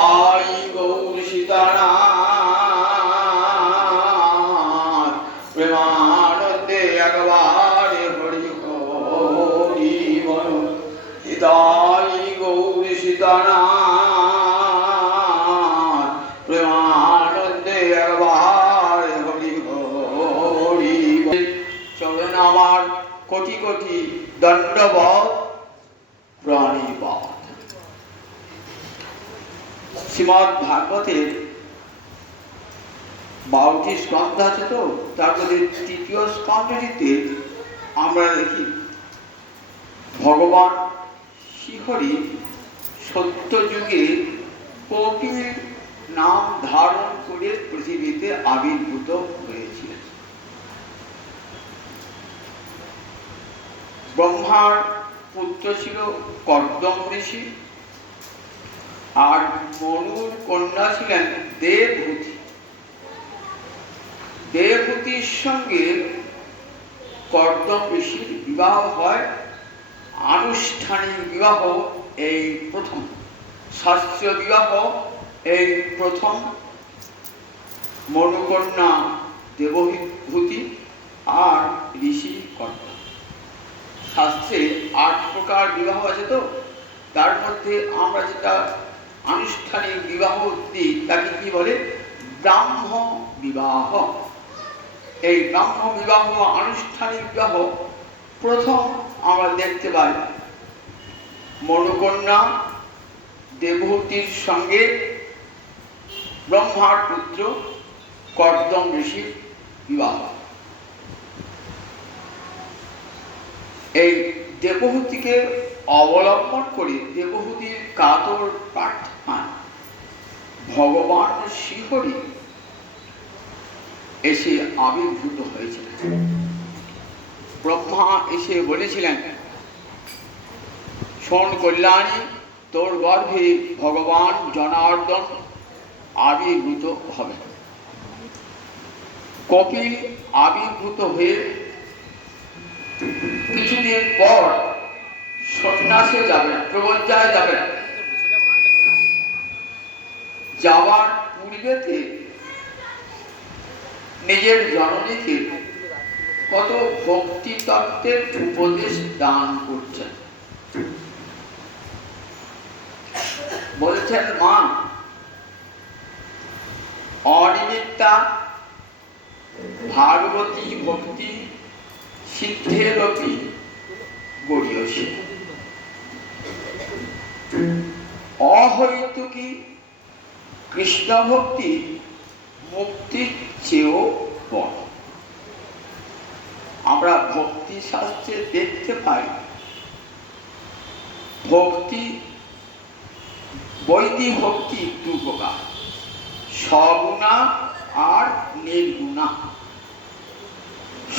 आई गौर सीतानाथ प्रेमानंदे अगवारे हरि हरि बोलो। आई गौर सीतानाथ प्रेमानंदे अगवारे हरि हरि बोलो। चरण आमार कोटि कोटि दंडवत प्रणिपात। শ্রীমদ্ ভাগবতের 12টি স্কন্ধ আছে, তো তার মধ্যে তৃতীয় স্কন্ধটিতে আমরা দেখি ভগবান শ্রীহরি সত্য যুগে কপিল নাম ধারণ করে পৃথিবীতে আবির্ভূত হয়েছিলেন। ব্রহ্মার পুত্র ছিল কর্দম ঋষি, আর মনুর কন্যা ছিলেন দেবহূতি। দেবহূতির সঙ্গে কর্দম ঋষির বিবাহ হয়। আনুষ্ঠানিক বিবাহ এই প্রথম, শাস্ত্রীয় বিবাহ এই প্রথম। মনুকন্যা দেবহূতি আর ঋষি কর্দম। শাস্ত্রে 8 প্রকার বিবাহ আছে, তো তার মধ্যে আমরা যেটা আনুষ্ঠানিক বিবাহ দিই তাকে কি বলে? ব্রাহ্ম বিবাহ। এই ব্রাহ্ম বিবাহ আনুষ্ঠানিক বিবাহ প্রথম আমরা দেখতে পাই মনুকন্যা দেবহূতির সঙ্গে ব্রহ্মার পুত্র কর্দম ঋষির বিবাহ। এই দেবহূতিকে অবলম্বন করে দেবহূতির কাতর প্রার্থনায় ভগবান শ্রীহরি এসে আবির্ভূত হয়েছিলেন। ব্রহ্মা এসে বলেছিলেন, শোন কল্যাণী, তোর গর্ভে ভগবান জনার্দন আবির্ভূত হবে। কপিল আবির্ভূত হয়ে কিছুদিন পর সন্ন্যাসে যাবেন, প্রবজ্জায় যাবেন। যাওয়ার পূর্বেতে নিজের জননীকে কত ভক্তি তত্ত্বের উপদেশ দান করছেন। বলছেন, মা, অনিমিত্তা ভাগবতী ভক্তি সিদ্ধেরপি গড়িয়সী, অহৈতুকী কৃষ্ণ ভক্তি মুক্তির চেয়েও বড়। আমরা ভক্তি শাস্ত্রে দেখতে পাই ভক্তি, বৈদিক ভক্তি 2 প্রকার, সগুণা আর নির্গুণা।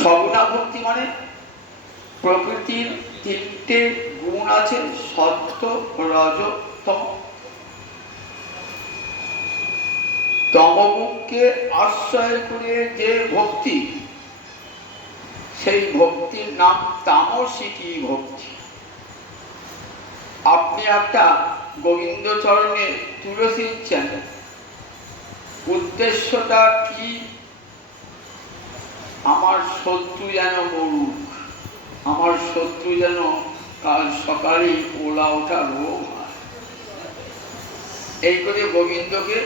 সগুণা ভক্তি মানে প্রকৃতির 3টে গুণ আছে, সত্ত্ব, রজ, তম। তমগুণকে আশ্রয় করে যে ভক্তি, সেই ভক্তির নাম তামসিকী ভক্তি। আপনি একটা গোবিন্দ চরণে তুলসী দিচ্ছেন, উদ্দেশ্যটা কি? আমার শত্রু যেন মরুক, আমার শত্রু যেন কাল সকালেই ওলা ওঠা রোগ হয়, এই করে গোবিন্দকে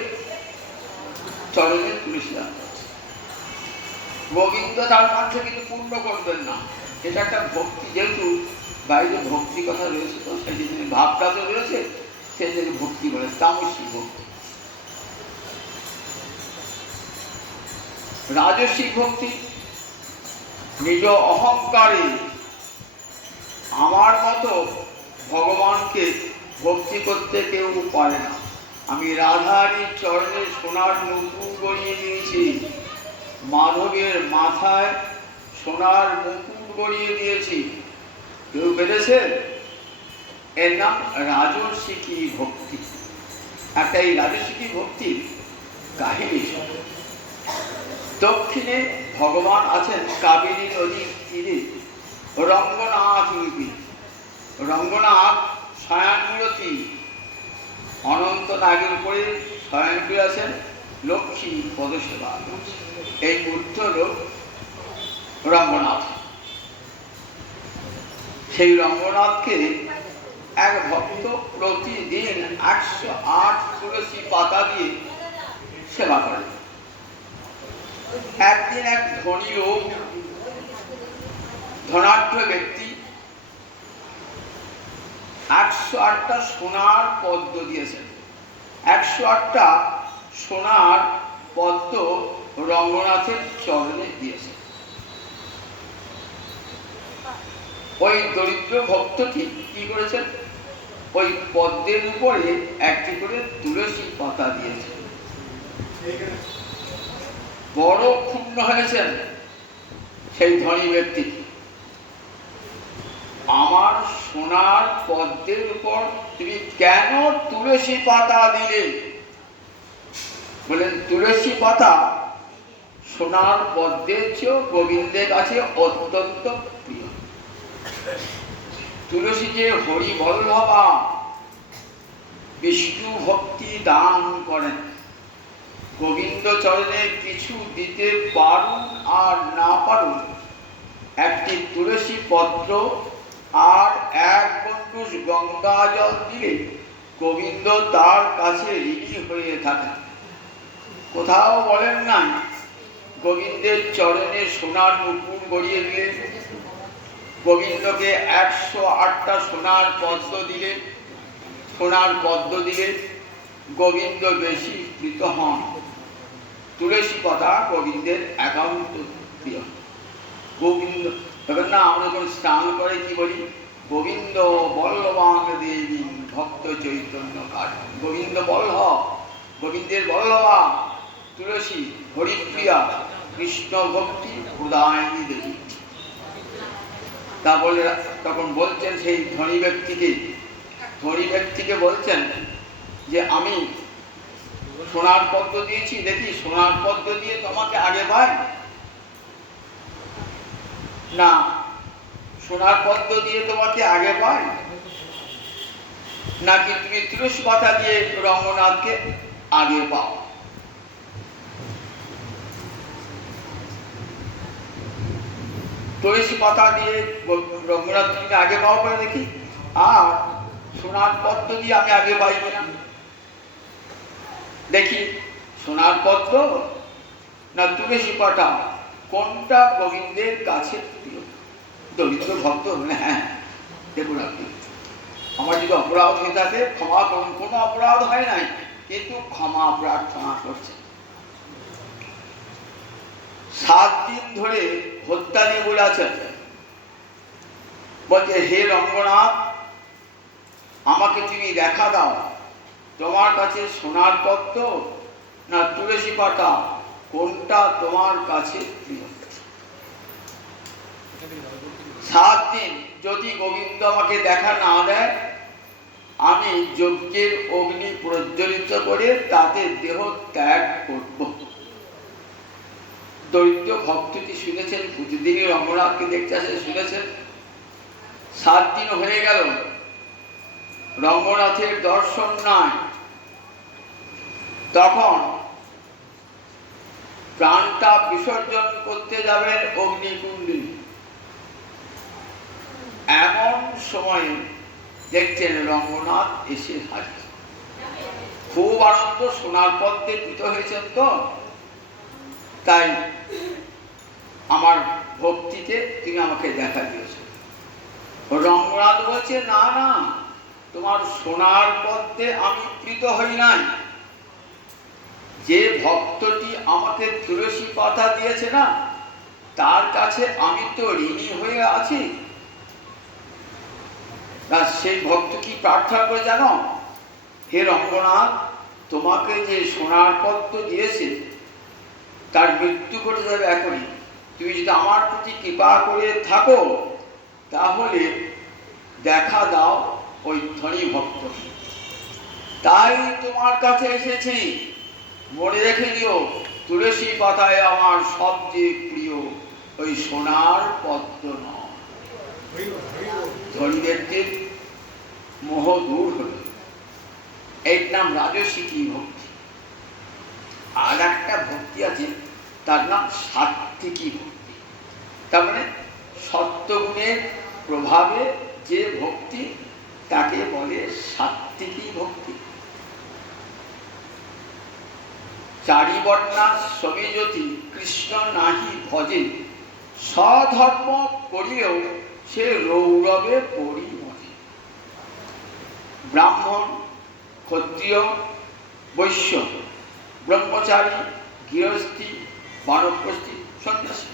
চরণে তুলেছিলাম। গোবিন্দ তার কণ্ঠে কিন্তু পূর্ণ করবেন না, এটা একটা ভক্তি। যেহেতু বাইরে ভক্তি কথা রয়েছে, তো সেই জন্য ভাবটা তো রয়েছে, সেই জন্য ভক্তি বলে তামসিক ভক্তি। রাজসিক ভক্তি নিজ অহংকারে আমার মতো ভগবানকে ভক্তি করতে কেউ পারে না। আমি রাধারী চরণে সোনার মুকুট গড়িয়ে দিয়েছি, মাধবের মাথায় সোনার মুকুট গড়িয়ে দিয়েছি, কেউ পেরেছে? এর নাম রাজসিকী ভক্তি। একটা এই রাজসিকী ভক্তির কাহিনী। দক্ষিণে ভগবান আছেন কাবেরী নদীর তীরে, রঙ্গনাথ রূপী। রঙ্গনাথ ছায়ামূর্তি অনন্ত নাগের উপরে শয়ন করে আছেন, লক্ষ্মী পদসেবা। এই মূর্ত লোক রঙ্গনাথ। সেই রঙ্গনাথকে এক ভক্ত প্রতিদিন 108 তুলসী পাতা দিয়ে সেবা করে। একদিন এক ধনী লোক, ধনাঢ্য ব্যক্তি 108টা সোনার পদ্ম দিয়েছেন। 108টা সোনার পদ্ম রঙ্গনাথের চরণে দিয়েছেন। ওই দরিদ্র ভক্তটি কি করেছেন? ওই পদ্মের উপরে একটি করে তুলসী পাতা দিয়েছেন। বড় ক্ষুণ্ণ হয়েছেন সেই ধনী ব্যক্তি। আমার সোনার পদ্মের উপর তুমি কেন তুলসী পাতা দিলে? বলেন, তুলসী পাতা সোনার পদ্মের চেয়েও গোবিন্দের কাছে অত্যন্ত প্রিয়। তুলসী যে হরি বল্লভা, বিষ্ণু ভক্তি দান করেন। গোবিন্দ চরণে কিছু দিতে পারুন আর না পারুন, একটি তুলসী পত্র আর এক কন্টুষ গঙ্গা জল দিলে গোবিন্দ তার কাছে ঋণী হয়ে থাকেন। কোথাও বলেন না গোবিন্দের চরণে সোনার নুপুর গড়িয়ে দিলে, গোবিন্দকে 108টা সোনার পদ্ম দিলে, গোবিন্দ বেশি প্রীত হন। তুলসী পাতা গোবিন্দের একান্ত প্রিয়। গোবিন্দ তখন না, আমরা যখন স্নান করে কি বলি? গোবিন্দ বল্লভাং দেবী ভক্ত চৈতন্য কাজ। গোবিন্দ বল্লভ, গোবিন্দের বল্লভা তুলসী হরিপ্রিয়া কৃষ্ণ ভক্তি প্রদায়িনী দেবী। তা বলে তখন বলছেন সেই ধনী ব্যক্তিকে বলছেন যে আমি সোনার পদ্ম দিয়েছি, দেখি সোনার পদ্ম দিয়ে তোমাকে আগে পাই না, সোনার পদ্ম দিয়ে তোমাকে আগে পাই নাকি তুমি তুলসী পাতা দিয়ে রঙ্গনাথকে আগে পাও? তুলসী পাতা দিয়ে রঙ্গনাথ তুমি আগে পাও করে দেখি, আর সোনার পদ্ম দিয়ে আমি আগে পাইব না। দেখি সোনার পদ্ম না তুলসী পাতা, কোনটা গোবিন্দের কাছে প্রিয়? দরিদ্র ভক্ত হ্যাঁ, দেখুন আপনি, আমার যদি অপরাধ হয়ে থাকে ক্ষমা করুন। কোনো অপরাধ হয় নাই, কিন্তু ক্ষমা প্রার্থনা করছে। 7 দিন ধরে হত্যা নিয়ে বলে আছেন, বলছে হে রঙ্গনাথ, আমাকে তুমি দেখা দাও, তোমার কাছে সোনার পদ্ম না তুলসী পাতা, কোনটা তোমার কাছে প্রিয়? 7 দিন যদি গোবিন্দ আমাকে দেখা না দেয়, আমি যজ্ঞের অগ্নি প্রজ্বলিত করে তাতে দেহ ত্যাগ করব। দরিদ্র ভক্তটি শুনেছেন, প্রতিদিনই রঙ্গনাথকে দেখতে আসে, শুনেছেন। 7 দিন হয়ে গেল, রঙ্গনাথের দর্শন নাই। তখন প্রাণটা বিসর্জন করতে যাবেন অগ্নিকুণ্ডে, এমন সময় দেখছেন রঙ্গনাথ এসে হাজির। খুব আনন্দ, সোনার পদ্মে প্রীত হয়েছেন তো, তাই আমার ভক্তিতে তিনি আমাকে দেখা দিয়েছেন। রঙ্গনাথ বলছে না না, তোমার সোনার পদ্মে আমি প্রীত হই নাই। যে ভক্তটি আমাকে তুলসী পাতা দিয়েছে না, তার কাছে আমি তো ঋণী হয়ে আছি। সেই ভক্ত কি প্রার্থনা করে জানো? হে রঙ্গনাথ, তোমাকে যে সোনার পদ্ম দিয়েছে তার মৃত্যু ঘটে যাবে এখনই। তুমি যদি আমার প্রতি কৃপা করে থাকো তাহলে দেখা দাও ওই ধনী ভক্ত। তাই তোমার কাছে এসেছি। মনে রেখে দিও, তুলসী পাতায় আমার সবচেয়ে প্রিয় ওই সোনার পদ্ম নয়। ধনী ব্যক্তির মোহ দূর হল। এর নাম রাজসিকী ভক্তি। আর একটা ভক্তি আছে, তার নাম সাত্ত্বিকী ভক্তি। তার মানে সত্যগুণের প্রভাবে যে ভক্তি, তাকে বলে সাত্ত্বিকী ভক্তি। চারি বর্ণা সমীযতি কৃষ্ণ নাহি ভজে, স্বধর্ম করিলেও সে রৌরবে পড়ি মজে। ব্রাহ্মণ, ক্ষত্রিয়, বৈশ্য, ব্রহ্মচারী, গৃহস্থী, বানপ্রস্থী, সন্ন্যাসী,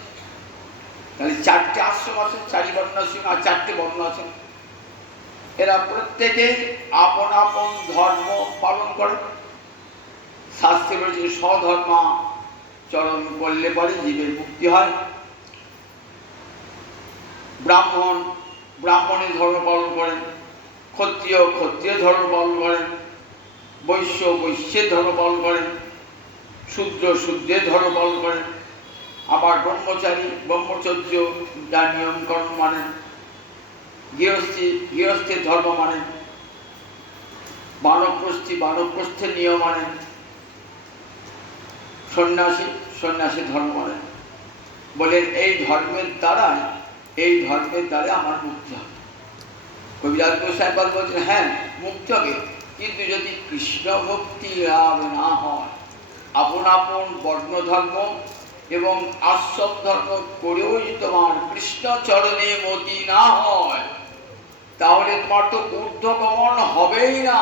তাহলে চারটে আশ্রম আছে, চারি বর্ণাশ্রম আর চারটে বর্ণ আছে। এরা প্রত্যেকেই আপন আপন ধর্ম পালন করে। শাস্ত্রে বলেছে স্বধর্মাচরণ করলে পরে জীবের মুক্তি হয়। ব্রাহ্মণ ব্রাহ্মণের ধর্ম পালন করেন, ক্ষত্রিয় ক্ষত্রিয় ধর্ম পালন করেন, বৈশ্য বৈশ্যের ধর্ম পালন করেন, শূদ্র শূদ্রের ধর্ম পালন করেন, আবার ব্রহ্মচারী ব্রহ্মচর্য যার নিয়মকর্ম মানেন, গৃহস্থী গৃহস্থের ধর্ম মানেন, বানপ্রস্থী বানপ্রস্থের নিয়ম মানেন, সন্ন্যাসী সন্ন্যাসীর ধর্ম মানেন। বলেন এই ধর্মের দ্বারাই আমার মুক্তি হবে। কবিরাজ গোসাই বলছেন হ্যাঁ মুক্তি হবে, কিন্তু যদি কৃষ্ণ ভক্তি লাভ না হয়, আপন আপন বর্ণ ধর্ম এবং আশ্রম ধর্ম করেও যদি তোমার কৃষ্ণ চরণে মতি না হয়, তাহলে তোমার তো ঊর্ধ্বগমন হবেই না।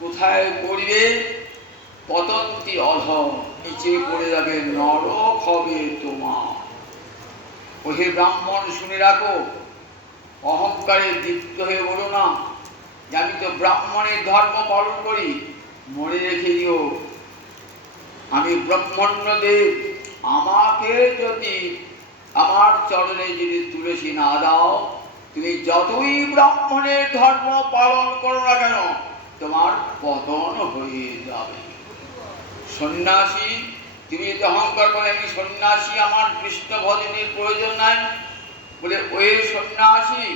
কোথায় পড়বে? পতন্তি অধম, নিচে পড়ে যাবে, নরক হবে তোমার। ওহে ব্রাহ্মণ শুনে রাখো, অহংকারে দীপ্ত হয়ে বলো না যে আমি তো ব্রাহ্মণের ধর্ম পালন করি। মনে রেখে দিও আমি ব্রহ্মণ্যদেব, আমাকে যদি আমার চরণে যদি তুলসী না দাও, তুমি যতই ব্রাহ্মণের ধর্ম পালন করো না কেন, তোমার পতন হয়ে যাবে। সন্ন্যাসী, তুমি যদি অহংকার করে আমি সন্ন্যাসী, আমার কৃষ্ণ ভজনের প্রয়োজন নাই, বলে ওই সন্ন্যাসী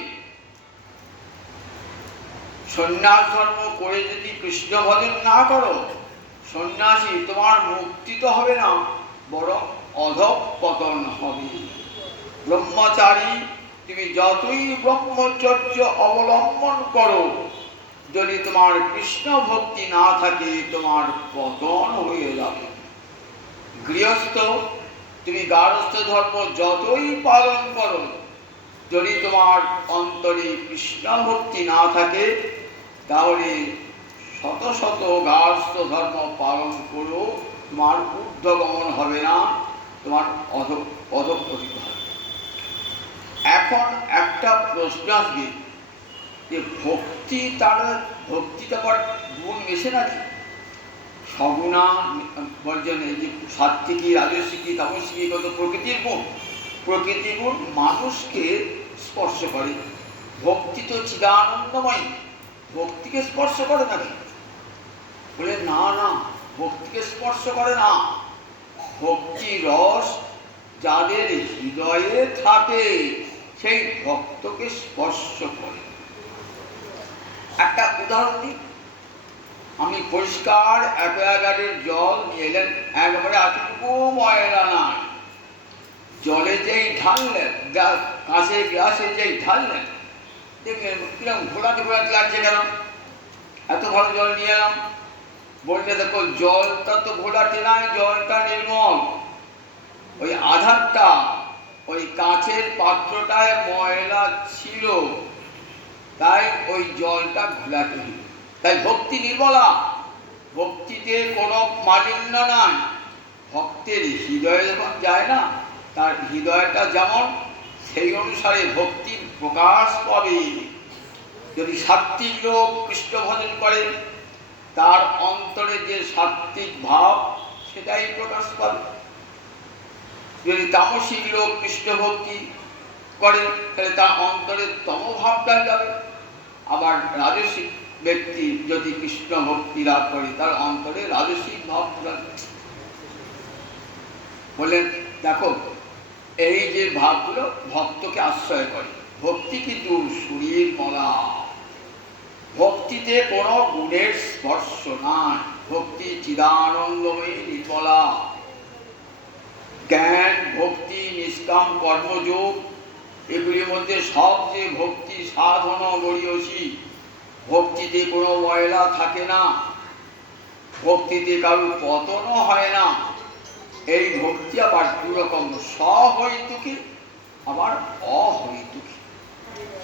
সন্ন্যাস ধর্ম করে যদি কৃষ্ণ ভজন না করো, সন্ন্যাসী তোমার মুক্তি তো হবে না, বরং অধঃপতন হবে। ব্রহ্মচারী, তুমি যতই ব্রহ্মচর্য অবলম্বন করো, যদি তোমার কৃষ্ণ ভক্তি না থাকে, তোমার পতন হয়ে যাবে। গৃহস্থ, তুমি গার্হস্থ ধর্ম যতই পালন করো, যদি তোমার অন্তরে কৃষ্ণ ভক্তি না থাকে, তাহলে শত শত গার্হস্থ ধর্ম পালন করো, তোমার ঊর্ধ্বগমন হবে না, তোমার অধঃপতিত হবে। এখন একটা প্রশ্ন আসবে যে ভক্তিতে আবার গুণ মেশে নাকি? সগুণা বলছেন এই যে সাত্ত্বিকী রাজসিকী তামসিকী কত প্রকৃতির গুণ। প্রকৃতির গুণ মানুষকে স্পর্শ করে। ভক্তি তো চিদানন্দময়, ভক্তিকে স্পর্শ করে নাকি? বলে না না, ভক্তিকে স্পর্শ করে না। ভক্তি রস যাদের হৃদয়ে থাকে সেই ভক্তকে স্পর্শ করে। একটা উদাহরণ দিই, আমি পরিষ্কার অ্যাকোয়াগার্ডের জল নিয়ে এলেন, একবারে এতটুকু ময়লা নাই, জলে যেই ঢাললেন, কাঁচের গ্লাসে যেই ঢাললেন, দেখলেন কিরকম ঘোরাতে ঘোরাতে লাগছে কেন? এত ভালো জল নিয়ে এলাম, বলতে দেখো জলটা তো ঘোলাটে নাই, জলটা নির্মল। ওই আধারটা ওই কাঁচের পাত্রটায় ময়লা ছিল, তাই ওই জলটা ঘোলাটে হল। তাই ভক্তি নির্মলা, ভক্তিতে কোনো মালিন্য নাই। ভক্তের হৃদয়ে যখন যায় না, তার হৃদয়টা যেমন সেই অনুসারে ভক্তির প্রকাশ পাবে। যদি সাত্ত্বিক লোক কৃষ্ণ ভজন করে, তার অন্তরে যে সাত্ত্বিক ভাব সেটাই প্রকাশ পাবে। যদি তামসিক লোক কৃষ্ণ ভক্তি করে, তাহলে তার অন্তরে তমভাবটা যাবে। আবার রাজসিক ব্যক্তি যদি কৃষ্ণ ভক্তি লাভ করে, তার অন্তরে রাজসিক ভাব যাবে। বলেন দেখো, এই যে ভাবগুলো ভক্তকে আশ্রয় করে। ভক্তি কিন্তু সুরীর মলা, ভক্তিতে কোনো গুণের স্পর্শ নাই। ভক্তি চিদানন্দময়ী নির্মলা। জ্ঞান, ভক্তি, নিষ্কাম কর্মযোগ, এগুলির মধ্যে সবচেয়ে ভক্তি সাধন গড়িয়েছি। ভক্তিতে কোনো ময়লা থাকে না, ভক্তিতে কারোর পতনও হয় না। এই ভক্তি আবার দুরকম, সহৈতুকী আবার অহৈতুকী।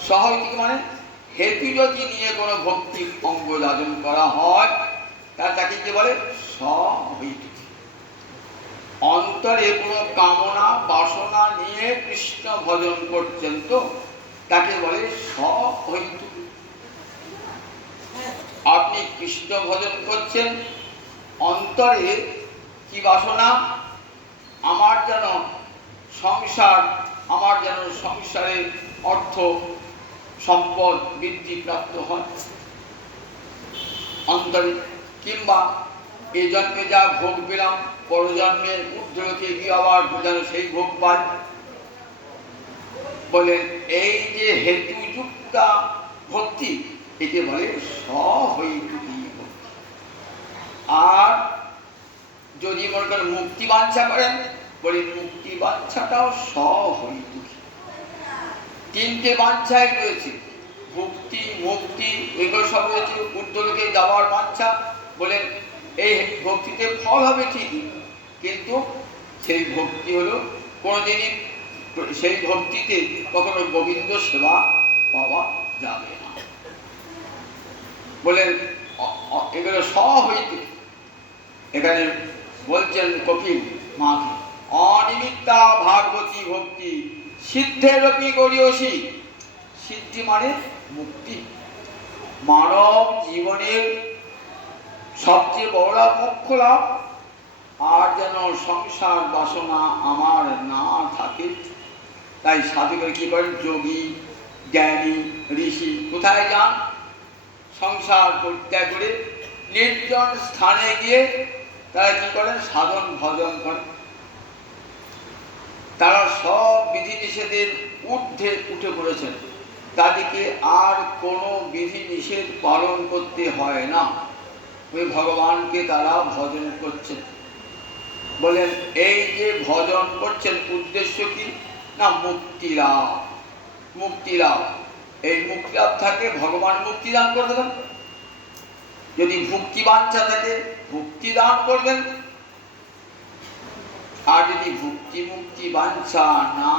সহৈতুকী মানে হেতু যদি নিয়ে কোনো ভক্তির অঙ্গ লালন করা হয় তাকে কি বলে? সহৈতুকী। অন্তরে কোনো কামনা বাসনা নিয়ে কৃষ্ণ ভজন করছেন তো তাকে বলে সহৈতুকী। আপনি কৃষ্ণ ভজন করছেন, অন্তরে কি বাসনা? আমার যেন সংসার, আমার যেন সংসারের অর্থ সম্পদ বৃদ্ধি প্রাপ্ত হয় অন্তরে, কিংবা এই জন্মে যা ভোগ পেলাম পরজন্মে ঊর্ধ্বলোকে গিয়ে আবার যেন সেই ভোগ পাই। বলেন এই যে হেতুযুক্তা ভক্তি, একে বলে সহৈতুকী ভক্তি। আর যদি মনে করেন মুক্তি বাঞ্ছা করেন, বলে মুক্তি বাঞ্ছাটাও সহৈতুকী। তিনটে বাঞ্ছাই রয়েছে, ভক্তি, মুক্তি, এগুলো সব রয়েছে। ঊর্ধ্বলোকে যাওয়ার বাঞ্ছা, বলেন এই ভক্তিতে ফল হবে ঠিকই, কিন্তু সেই ভক্তি হলো কোনোদিনই, সেই ভক্তিতে কখনো গোবিন্দ সেবা পাওয়া যাবে না। বলেন এগুলো সহৈতুকী। এখানে বলছেন কপিল মাকে, অনিমিত্তা ভাগবতী ভক্তি সিদ্ধেরপি গড়িয়সী। সিদ্ধি মানে মুক্তি। মানব জীবনের সবচেয়ে বড় লাভ মোক্ষ লাভ। আর যেন সংসার বাসনা আমার না থাকে। তাই সাধুরা কি করেন? যোগী, জ্ঞানী, ঋষি কোথায় যান? সংসার পরিত্যাগ করে নির্জন স্থানে গিয়ে তারা কি করেন? সাধন ভজন করেন। তারা সব বিধিনিষেধের ঊর্ধ্বে উঠে পড়েছেন, তাদেরকে আর কোনো বিধিনিষেধ পালন করতে হয় না। ওই ভগবানকে তারা ভজন করছেন। বলেন এই যে ভজন করছেন উদ্দেশ্য কি না? মুক্তি লাভ। মুক্তি লাভ। এই মুক্তি লাভ থাকে, ভগবান মুক্তি দান করে দেবেন। যদি ভক্তি বাঞ্ছা থাকে ভক্তি দান করবেন। আর যদি ভক্তি মুক্তি বাঞ্ছা না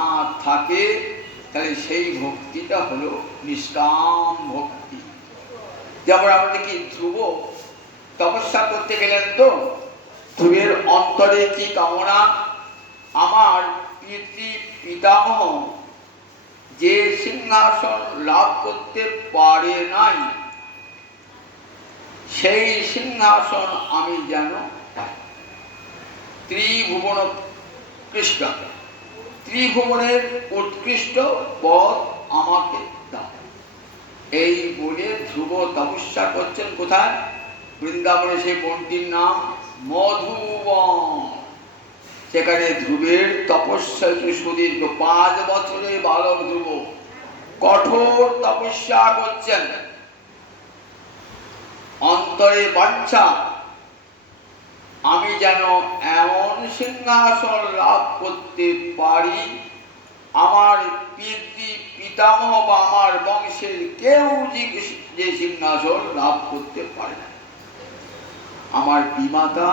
থাকে তাহলে সেই ভক্তিটা হলো নিষ্কাম ভক্তি। যেমন আমরা কি ধ্রুব তপস্যা করতে গেলেন, তো ধ্রুবের অন্তরে কি কামনা? আমার পিতৃ পিতামহ যে সিংহাসন লাভ করতে পারে নাই, সেই সিংহাসন আমি যেন পাই। ত্রিভুবন কৃষ্ণ, ত্রিভুবনের উৎকৃষ্ট পদ আমাকে দাও। এই বলে ধ্রুব তপস্যা করছেন কোথায়? বৃন্দাবনে। সেই বনটির নাম মধুবন। সেখানে ধ্রুবের তপস্যা সুদীর্ঘ 5 বছরের বালক ধ্রুব কঠোর তপস্যা করছেন। অন্তরে বাঞ্ছা আমি যেন এমন সিংহাসন লাভ করতে পারি, আমার পিতৃ পিতামহ বা আমার বংশের কেউ যে সিংহাসন লাভ করতে পারে না। আমার বিমাতা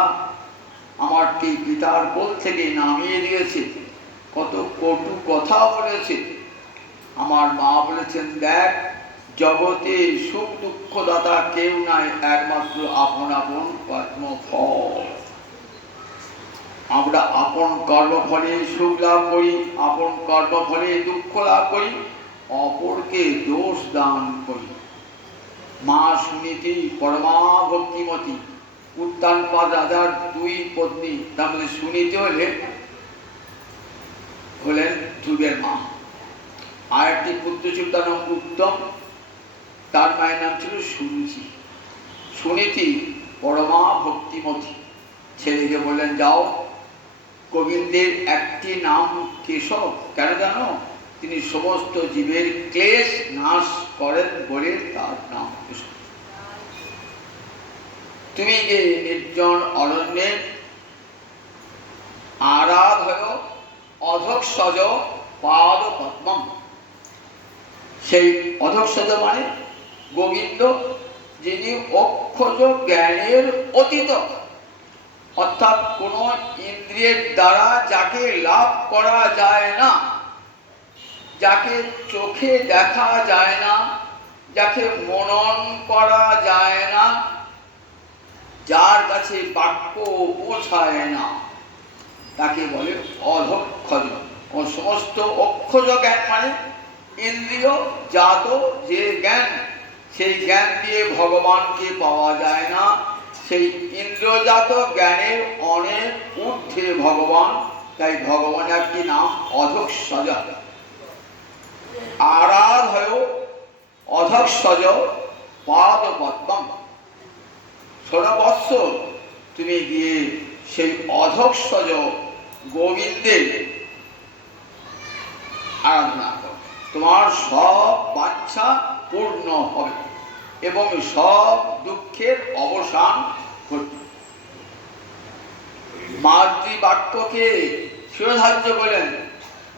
আমার পিতার কোল থেকে নামিয়ে দিয়েছে, কত কটু কথা বলেছে। আমার মা বলেছেন, দেখ জগতে সুখ দুঃখ দাতা কেউ নাই, একমাত্র আপন আপন কর্মফল। আমরা আপন কর্মফলে সুখ লাভ করি, আপন কর্মফলে দুঃখ লাভ করি, অপরকে দোষ দান করি। মা সুনীতি পরমা ভক্তিমতী, উত্তানপাদ রাজার 2 পত্নী, তার মধ্যে সুনীতি হলেন ধ্রুবের মা। আর একটি পুত্র ছিল, তার নাম উত্তম, তার মায়ের নাম ছিল সুরুচি। সুনীতি পরমা ভক্তিমতী ছেলেকে বললেন, যাও গোবিন্দের একটি নাম কেশব। কেন জানো? তিনি সমস্ত জীবের ক্লেশ নাশ করেন বলে তার নাম কেশব। তুমি গিয়ে নির্জন অরণ্যে আরাধয় অধঃসজ পাদ পদ্মম। সেই অধঃসজ মানে গোবিন্দ, যিনি অক্ষজ জ্ঞানের অতীত, অর্থাৎ কোন ইন্দ্রিয়ের দ্বারা যাকে লাভ করা যায় না, যাকে চোখে দেখা যায় না, যাকে মনন করা যায় না, যার কাছে বাক্য পৌঁছায় না, তাকে বলে অধঃক্ষজ। ও সমস্ত অক্ষজ জ্ঞান মানে ইন্দ্রিয় জাত যে জ্ঞান, সেই জ্ঞান দিয়ে ভগবানকে পাওয়া যায় না, সেই ইন্দ্রিয়জাত জ্ঞানের অনেক ঊর্ধ্বে ভগবান। তাই ভগবানের একটি নাম অধঃসজ। আরাধয় অধঃসজ পাদ পদ্মম। ষোড়বৎস তুমি গিয়ে সেই অধঃসজ গোবিন্দের আরাধনা করো, তোমার সব বাঞ্ছা পূর্ণ হবে এবং সব দুঃখের অবসান ঘটবে। মাতৃবাক্যকে শিরোধার্য করেন,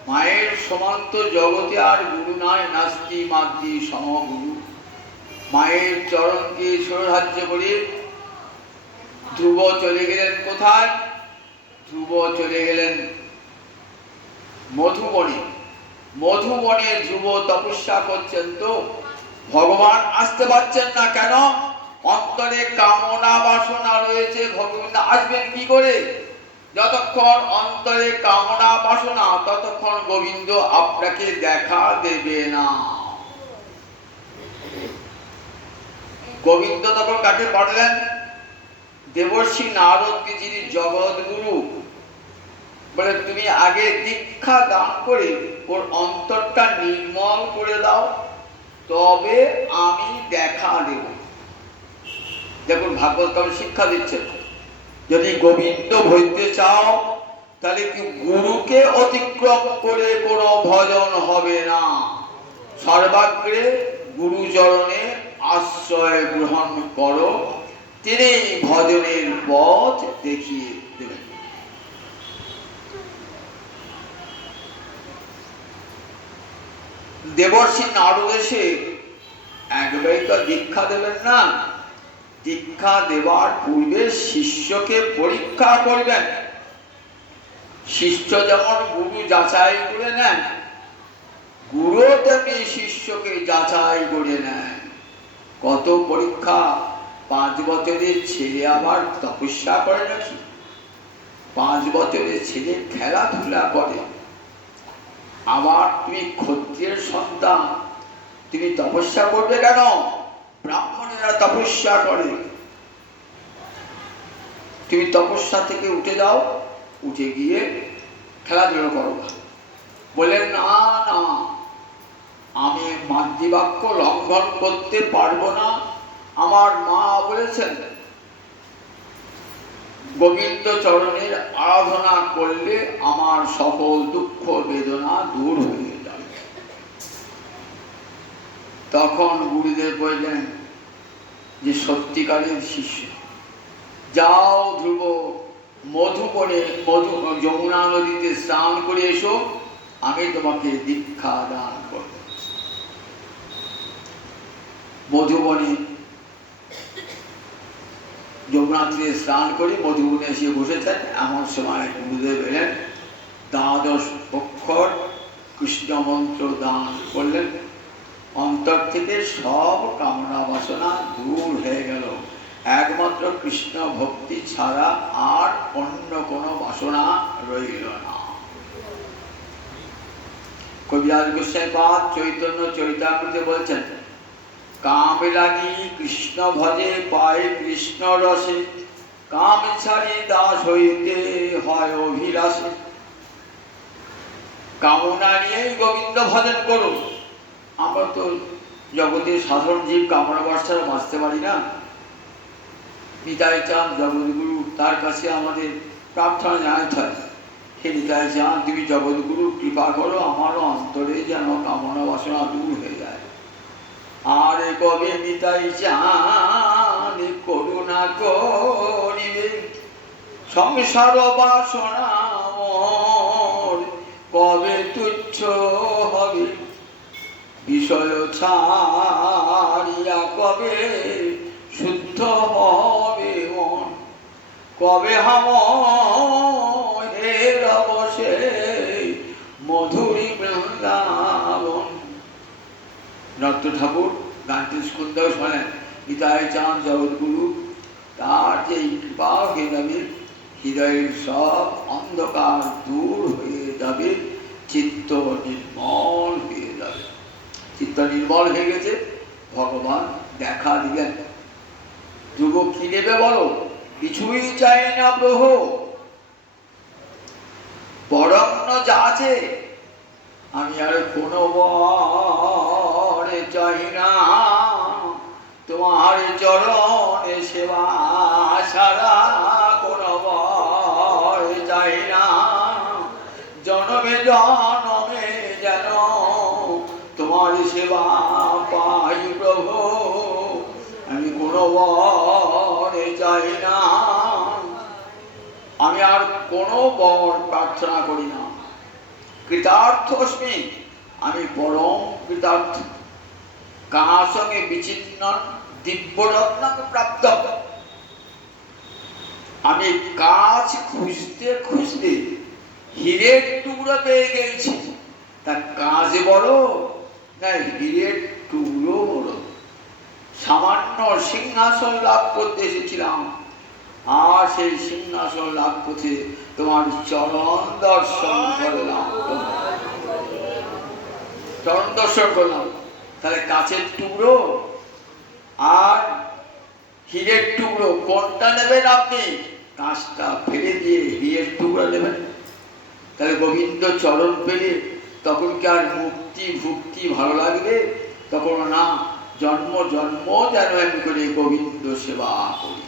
মায়ের সমান্ত জগতে আর গুরু নাই, নাস্তি মাতৃ সমগুরু। মায়ের চরণকে শিরোধার্য করে ধ্রুব চলে গেলেন কোথায়? ধ্রুব চলে গেলেন মধুবনে। মধুবনে ধ্রুব তপস্যা করছেন, তো ভগবান আসতে পারছেন না কেন? অন্তরে কামনা বাসনা রয়েছে, ভগবান আসবেন কি করে? যতক্ষণ অন্তরে কামনা বাসনা, ততক্ষণ গোবিন্দ আপনাকে দেখা দেবে না। গোবিন্দ তখন কাকে পাঠালেন? দেবর্ষি নারদকে, যিনি জগৎগুরু, বলে তুমি আগে দীক্ষা দান করে ওর অন্তরটা নির্মল করে দাও, তবে আমি দেখা দেব। দেখুন ভাগবত শিক্ষা দিচ্ছেন, যদি গোবিন্দ হইতে চাও তাহলে কি গুরুকে অতিক্রম করে কোনো ভজন হবে না। সর্বাগ্রে গুরুচরণে আশ্রয় গ্রহণ করো, তিনি ভজনের পথ দেখিয়ে দেবেন। দেবর্ষি নারদ এসে একবারই তো দীক্ষা দেবেন না, দীক্ষা দেওয়ার পূর্বে শিষ্যকে পরীক্ষা করবেন। শিষ্য যেমন গুরু যাচাই করে নেন, গুরু তেমনি শিষ্যকে যাচাই করে নেন। কত পরীক্ষা! 5 বছরের ছেলে আবার তপস্যা করে নাকি? 5 বছরের ছেলে খেলাধুলা করে। আবার তুমি ক্ষত্রিয়ের সন্তান, তুমি তপস্যা করবে কেন? ব্রাহ্মণেরা তপস্যা করে। তুমি তপস্যা থেকে উঠে যাও, উঠে গিয়ে খেলাধুলা করো। বললেন না না, আমি মাতৃবাক্য লঙ্ঘন করতে পারবো না। আমার মা বলেছেন গোবিন্দ চরণের আরাধনা করলে আমার সকল দুঃখ বেদনা দূর হয়ে যাবে। তখন গুরুদেব বললেন যে সত্যিকারের শিষ্য, যাও ধ্রুব মধুবনে যমুনা নদীতে স্নান করে এসো, আমি তোমাকে দীক্ষা দান করব। মধুবনে যমুনাতে স্নান করে মধুবনে এসে বসেছেন। এমন সময় গুরুদেব এলেন, দ্বাদশ অক্ষর কৃষ্ণ মন্ত্র দান করলেন। অন্তর থেকে সব কামনা বাসনা দূর হয়ে গেল। একমাত্র কৃষ্ণ ভক্তি ছাড়া আর অন্য কোনো বাসনা রইল না। কবিরাজ গোস্বামী পাদ চৈতন্য চরিতামৃতে বলছেন, কাম লাগি কৃষ্ণ ভজে পায় কৃষ্ণ রসে, কাম ছাড়ি দাস হইতে হয় অভিলাষে। কামনা নিয়েই গোবিন্দ ভজন করুন। আমরা তো জগতের সাধারণ জীব, কামনা বাসনা বাঁচতে পারি না। নিতাই চাঁদ জগৎগুরু, তার কাছে আমাদের প্রার্থনা জানাতে হয়, হে নিতাই চাঁদ, তুমি জগৎগুরু কৃপা করো, আমারও অন্তরে যেন কামনা বাসনা দূর হয়ে যায়। আর কবে নিতাই চাঁদ করুণ না করিবে সংসার বাসনা মোর কবে তুচ্ছ হবে বিষয় ছাড়িয়া কবে শুদ্ধ হবে মন কবে হাম হের বসে মধুরী বৃন্দাবন। নট্ট ঠাকুর গানটি সুন্দর শোনেন গীতায় চাঁদ জগৎগুরু তার যে কৃপা হয়ে যাবে হৃদয়ের সব অন্ধকার দূর হয়ে যাবে চিত্ত নির্মল হয়ে যাবে। চিত্ত নির্মল হয়ে গেছে ভগবান দেখা দিলেন। যুবক কি নেবে বলো কিছুই চাই না প্রভু বরণ্য যা আছে আমি আর কোনো বরে চাই না তোমার চরণে সেবা ছাড়া কোনো বরে চাই না জনমে জনমে যেন তোমার সেবা পাই প্রভু আমি কোনো বরে চাই না আমি আর কোনো বর প্রার্থনা করি না কৃতার্থ অস্মি আমি পরম কৃতার্থ কার সঙ্গে বিচ্ছিন্ন দিব্যরত্ন প্রাপ্ত আমি কাজ খুঁজতে খুঁজতে হীরের টুকরো পেয়ে গেছি তা কাজ বড় না হীরের টুকরো বড় সামান্য সিংহাসন লাভ করতে এসেছিলাম আর সেই সিংহাসন লাভ করতে তোমার চরণ দর্শন করলাম চরণ দর্শন করলাম তাহলে কাছের টুকরো আর হীরের টুকরো কোনটা নেবেন আপনি কাঁচটা ফেলে দিয়ে হীরের টুকরো নেবেন তাহলে গোবিন্দ চরণ পেলে তখন কি আর মুক্তি ভুক্তি ভালো লাগবে তখন না জন্ম জন্ম যেন আমি করে গোবিন্দ সেবা করি।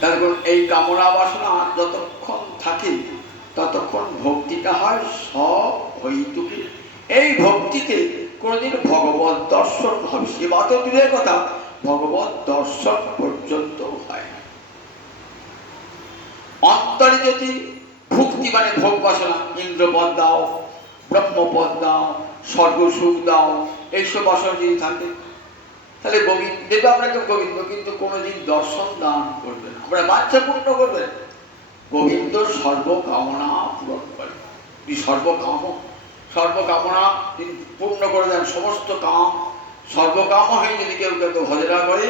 তারপর এই কামনা বাসনা যতক্ষণ থাকে ততক্ষণ ভক্তিটা হয় সব হইতুকি এই ভক্তিতে কোনোদিন ভগবত দর্শন হবে সেবা তো দূরের কথা ভগবত দর্শন পর্যন্ত হয় না। অন্তরে যদি ভক্তি মানে ভোগ বাসনা ইন্দ্রপদ দাও ব্রহ্মপদ দাও স্বর্গসুখ দাও এইসব বাসনা যদি থাকে তাহলে গোবিন্দ দেবে আপনাকে গোবিন্দ কিন্তু কোনোদিন দর্শন দান করবে না আমরা বাচ্চা পূর্ণ করবেন গোবিন্দ সর্বকামনা পূরণ করে তিনি সর্বকামনা তিনি পূর্ণ করে দেন সমস্ত কাম সর্বকাম হয়ে যদি কেউ কেউ ভজনা করে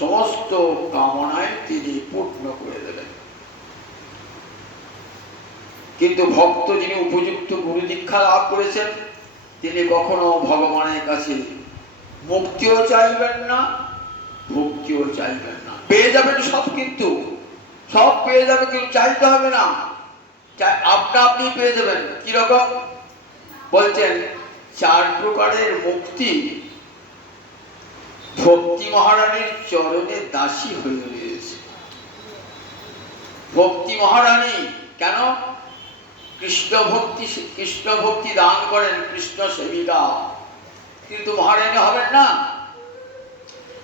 সমস্ত কামনায় তিনি পূর্ণ করে দেবেন। কিন্তু ভক্ত যিনি উপযুক্ত গুরু দীক্ষা লাভ করেছেন তিনি কখনো ভগবানের কাছে মুক্তিও চাইবেন না ভক্তিও চাইবেন না পেয়ে যাবেন সব কিন্তু সব পেয়ে যাবে কিন্তু চাইতে হবে না আপনা আপনি পেয়ে যাবেন কিরকম বলছেন 4 প্রকারের মুক্তি ভক্তি মহারানীর চরণে দাসী হয়ে রয়েছে। ভক্তি মহারানী কেন কৃষ্ণ ভক্তি দান করেন কৃষ্ণ সেবিকা কিন্তু মহারানী হবেন না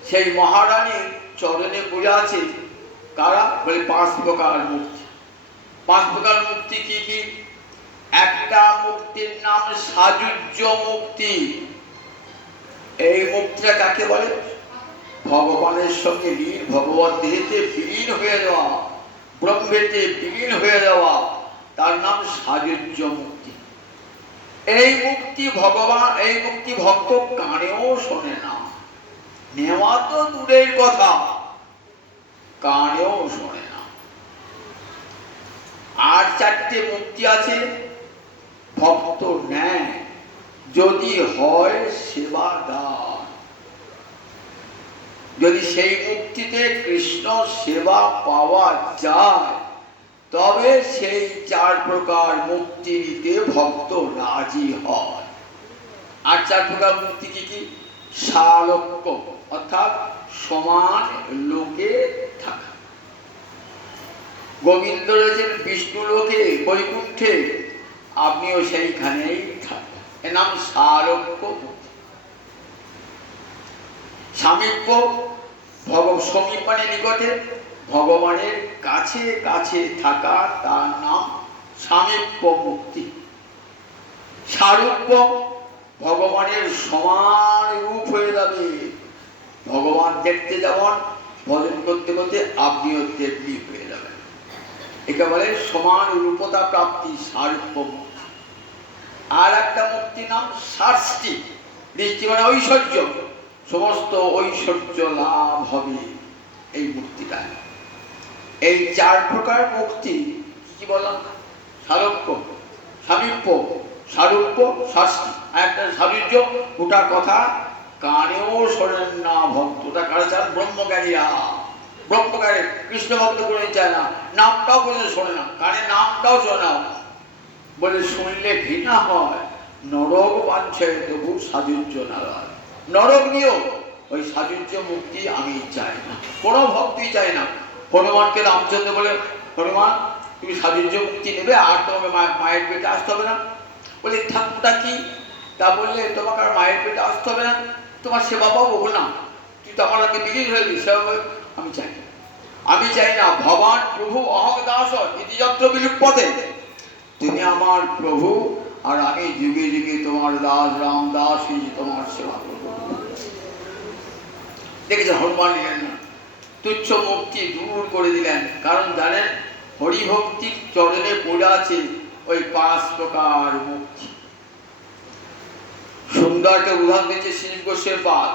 সেই মহারানীর চরণে পড়ে আছে কারা বলে 5 প্রকার মুক্তি 5 প্রকার মুক্তি কি কি একটা মুক্তির নাম সাযুজ্য মুক্তি এই মুক্তিটা কাকে বলে ভগবানের সঙ্গে লীন ভগবত দেহেতে বিলীন হয়ে যাওয়া ব্রহ্মেতে বিলীন হয়ে যাওয়া তার নাম সাযুজ্য মুক্তি। এই মুক্তি ভগবান এই মুক্তি ভক্ত কানেও শোনে না নেওয়া তো দূরের কথা কানেও শোনে না। আর 4টে মুক্তি আছে ভক্ত নেয় যদি হয় সেবা দান যদি সেই মুক্তিতে কৃষ্ণ সেবা পাওয়া যায় তবে সেই 4 প্রকার মুক্তি নিতে ভক্ত রাজি হয়। আর 4 প্রকার মুক্তি কি কি সালোক্য অর্থাৎ সমান লোকে থাকা গোবিন্দ রয়েছেন বিষ্ণু লোকে বৈকুণ্ঠে আপনিও সেইখানেই থাকবেন এর নাম সালোক্য মুক্তি। সামীপ্য সমীপ মানে নিকটে, ভগবানের কাছে কাছে থাকা, তার নাম সামীপ্য মুক্তি। সারূপ্য, ভগবানের সমান রূপ হয়ে যাবে। ভগবান দেখতে যেমন, ভজন করতে করতে আপনিও তেমনি হয়ে যাবেন। একে বলে সমান রূপতা প্রাপ্তি, সারূপ্য মুক্তি। আর একটা মুক্তির নাম সার্ষ্টি। দৃষ্টি মানে ঐশ্বর্য, সমস্ত ঐশ্বর্য লাভ হবে এই মুক্তিটা। এই চার প্রকার মুক্তি কি বললাম? সারূপ্য, সামীপ্য, সারূপ্য, শাস্তি। আর একটা সাযুজ্য, ওটা কথা কানেও শোনেন না ভক্ত। ওটা কারা চান? ব্রহ্মজ্ঞানীরা। ব্রহ্মজ্ঞানী কৃষ্ণ ভক্ত করে চায় না, নামটাও বলে শোনে না, কানে নামটাও শোনে না, বলে শুনলে ঘৃণা হয়। নরক বাঞ্ছায় তবু সাযুজ্য নারায়। নরক নিয়েও ওই সাযুজ্য মুক্তি আমি চাই না, কোনো ভক্তই চাই না। হনুমানকে রামচন্দ্র বলে, হনুমান তুমি সাযুজ্য মুক্তি নেবে, আর তোমাকে মায়ের পেটে আসতে হবে না। বলে ঠাকুরটা কি? তা বললে তোমাকে আর মায়ের পেটে আসতে হবে না, তোমার সেবা পাবো না, তুই তো আমার আগে বিলীন হয়ে গেলি, সেবা পাবো। আমি চাই না, আমি চাই না। ভগবান প্রভু অহং দাস ইতিযন্ত্র বিলুপ্পতে। তুমি আমার প্রভু, আর আমি যুগে যুগে তোমার দাস, রাম দাস, তোমার সেবা করব। দেখেছেন হনুমান নিলেন না, তুচ্ছ মুক্তি দূর করে দিলেন। কারণ জানেন হরিভক্তির চরণে পড়ে আছে ওই 5 প্রকার মুক্তি। সুন্দর একটা উদাহরণ দিয়েছে শ্রী গোস্বের পাদ।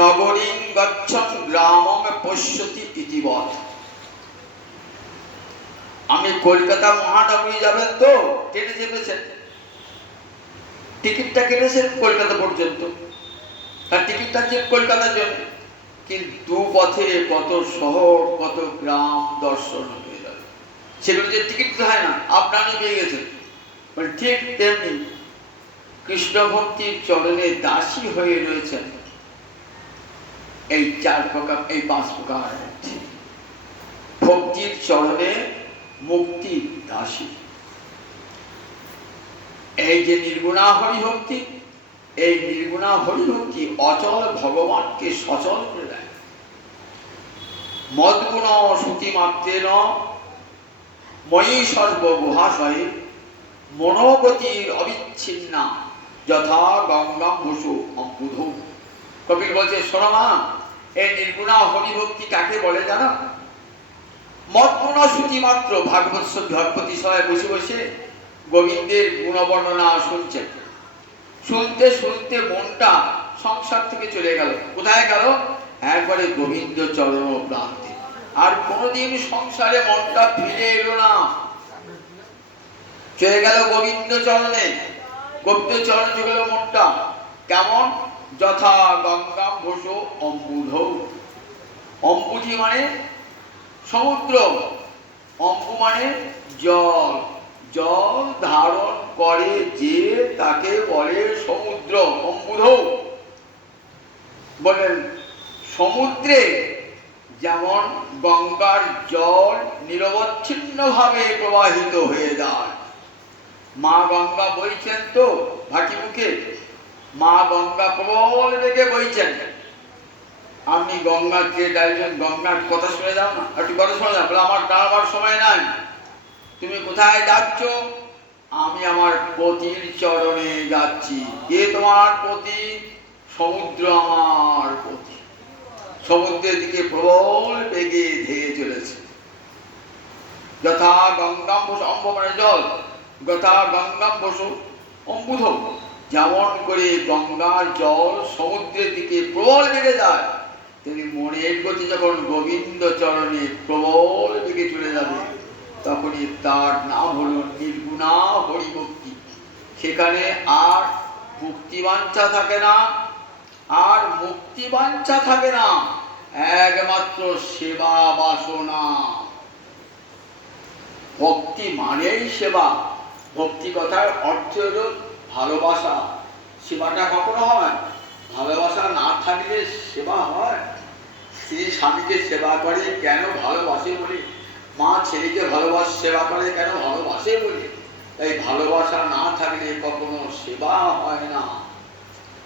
নগরীং গচ্ছন গ্রামং পশ্যতি ইতিবৎ। আমি কলকাতা মহানগরী যাবেন তো, ট্রেনে চেপেছেন, টিকিটটা কেটেছেন কলকাতা পর্যন্ত, তার টিকিটটা যে কলকাতার জন্য, কিন্তু পথে কত শহর কত গ্রাম দর্শন হয়ে যাবে, সেগুলো যে টিকিট হয় না, আপনারই পেয়ে গেছেন। ঠিক তেমনি কৃষ্ণ ভক্তির চরণে দাসী হয়ে রয়েছেন এই 4 প্রকার, এই 5 প্রকার মুক্তি। ভক্তির চরণে মুক্তি দাসী। এই যে নির্গুণা হরিভক্তি, এই নির্গুণা হরিভক্তি অচল ভগবানকে সচল করে দেয়। মদ্গুণ শ্রুতি মাত্রেন ময়ী সর্বগুহাশয়ে মনোগতির অবিচ্ছিন্না যথা গঙ্গা বসু অম্বুধ। কপিল বলছে, শোনো মা, এই নির্গুণা হরিভক্তি কাকে বলে জানো? মদ্গুণ শ্রুতি মাত্র। ভাগবত ভগবতী সভায় বসে বসে গোবিন্দের গুণবর্ণনা শুনছেন, শুনতে শুনতে মনটা সংসার থেকে চলে গেল। কোথায় গেল? একবারে গোবিন্দ চরণ প্রান্তে। আর কোনোদিন সংসারে মনটা ফিরে এলো না, চলে গেল গোবিন্দ চরণে। গোবিন্দ চরণে চলে গেল মনটা। কেমন? যথা গঙ্গা ঘোষ অম্বুধ। অম্বুধি মানে সমুদ্র, অম্বু মানে জল। জল ধারণ করে যে তাকে বলে সমুদ্র, অম্বুধ। বলেন সমুদ্রে যেমন গঙ্গার জল নিরবচ্ছিন্ন ভাবে প্রবাহিত হয়ে যায়। মা গঙ্গা বইছেন তো ভাটি মুখে, মা গঙ্গা প্রবল বেগে বইছেন। আপনি গঙ্গার যে ডাইরেকশন, গঙ্গার কথা শুনে যাও না, একটু কথা শুনে যাও। বলে আমার দাঁড়াবার সময় নাই, তুমি কোথায় যাচ্ছ? আমি আমার পতির চরণে যাচ্ছি। কে তোমার পতি? সমুদ্র আমার পতি। সমুদ্রের দিকে প্রবল বেগে ধেয়ে চলেছে। যথা গঙ্গাম বসু, অম্ব মানে জল, যথা গঙ্গাম বসু অম্বুধ। যেমন করে গঙ্গার জল সমুদ্রের দিকে প্রবল বেগে যায়, তেমনি মনের গতি যখন গোবিন্দ চরণে প্রবল বেগে চলে যাবে, তখনই তার নাম হলো নির্গুণা হরিভক্তি। সেখানে আর মুক্তিবাঞ্ছা থাকে না, আর মুক্তিবাঞ্ছা থাকে না, একমাত্র সেবা বাসনা। ভক্তি মানেই সেবা। ভক্তি কথার অর্থ হলো ভালোবাসা। সেবাটা কখনো হয়? ভালোবাসা না থাকলে সেবা হয়? স্ত্রী স্বামীকে সেবা করে কেন? ভালোবাসে বলে। মা ছেলেকে ভালোবাসে, সেবা করে কেন? ভালোবাসে বলে। তাই ভালোবাসা না থাকলে কখনো সেবা হয় না।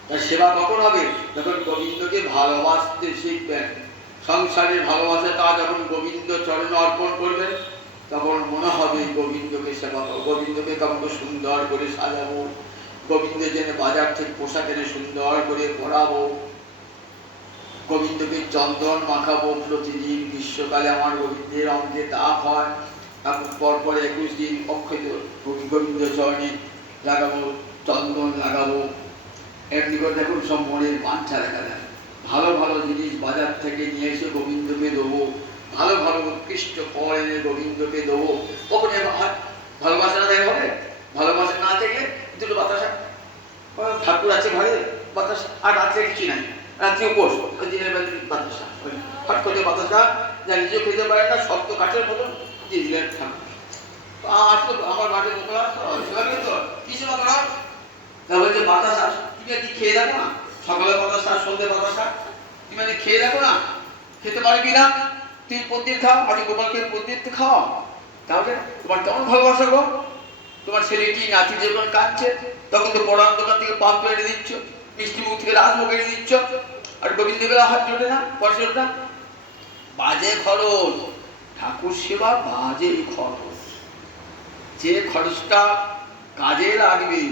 তাই সেবা কখন হবে? যখন গোবিন্দকে ভালোবাসতে শিখবেন। সংসারের ভালোবাসা তা যখন গোবিন্দ চরণে অর্পণ করবেন তখন মনে হবে গোবিন্দকে সেবা করো, গোবিন্দকে কেমন সুন্দর করে সাজাবো, গোবিন্দের জন্য বাজার থেকে পোশাক এনে সুন্দর করে পরাবো, গোবিন্দকে চন্দন মাখাবো প্রতিদিন। গ্রীষ্মকালে আমার গোবিন্দের অঙ্গে তাপ হয়, তারপর পরপর 21 দিন অক্ষয় গোবিন্দ চরণে লাগাবো, চন্দন লাগাবো। এমনি করে দেখুন সব মনের বাঞ্ছা দেখা যায়। ভালো ভালো জিনিস বাজার থেকে নিয়ে এসে গোবিন্দকে দেবো, ভালো ভালো উৎকৃষ্ট ফল এনে গোবিন্দকে দেবো। কখন ভালোবাসা না দেখা হবে? ভালোবাসা না দেখলে দুটো বাতাসা, ঠাকুর আছে ঘরে বাতাসা, আর রাত্রে কিছু নাই, রাত্রি উপোস, দিনের বেলা বাতাসা, হট করে বাতাসা যা নিজেও খেতে পারে না, শক্ত কাঠের মতন দিয়ে দিলেন ঠাকুর। আর তো আমার মাঠে দোকান তো কি সেবা করা, তাহলে যে বাতাসা তুমি কি খেয়ে দেখো না, সকালে বাতাসা সন্ধ্যে বাতাসা, তুমি খেয়ে দেখো না, খেতে পারবি না? তুই প্রতিদিন খাও, আজ গোপালকে প্রতিদিন খাও, তাহলে তোমার কেমন ভালোবাসা গো? তোমার ছেলেটি নাতি যখন কাঁদছে তখন তো পড়ার দোকান থেকে পাত এনে দিচ্ছ, মিষ্টি মুখ থেকে রাজভোগ এনে দিচ্ছ, আর গোবিন্দবেলা হাত জোটে না, পয়সা জোটে না। বাজে খরচ, ঠাকুর সেবা বাজে খরচ। যে খরচটা কাজে লাগবে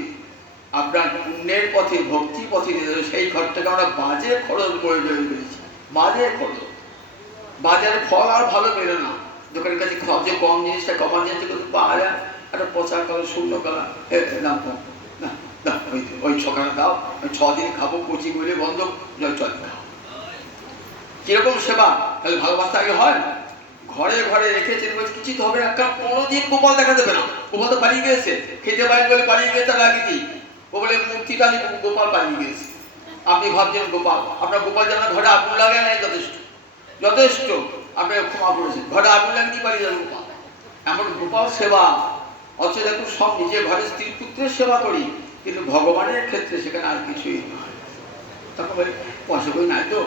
আপনার পুণ্যের পথে ভক্তি পথে সেই খরচটাকে আমরা বাজে খরচ করে ফেলেছি। বাজে খরচ, বাজারে ফল আর ভালো বেরো না, দোকানের কাছে সবচেয়ে কম জিনিসটা কমার জিনিসটা কিন্তু পাওয়া যায়, একটা পচা কালো শূন্য কালা দাম কম না, না ওই সকালে দাও, 6 দিন খাবো, কচি বলে বন্ধ, চল খাও। কিরকম সেবা, তাহলে ভালোবাসা আগে হয়। ঘরে ঘরে রেখেছেন বলছে কিছু তো হবে না, কারণ কোনোদিন গোপাল দেখা দেবে না, গোপাল তো পালিয়ে গিয়েছে, খেতে পারেন বলে পালিয়ে গিয়েছে, তার আগে কি ও বলে মূর্তিটা আমি গোপাল পালিয়ে গিয়েছে। আপনি ভাবছেন গোপাল, আপনার গোপাল যেন ঘরে আগুন লাগে নাই, যথেষ্ট যথেষ্ট, আপনি ক্ষমা করেছেন, ঘরে আগুন লাগনি পালিয়ে যাবে গোপাল, এমন গোপাল সেবা। অথচ দেখুন সব নিজের ঘরে স্ত্রী পুত্রের সেবা করি, কিন্তু ভগবানের ক্ষেত্রে সেখানে আর কিছুই নয়। তখন বলে পয়সা কই নাই তো,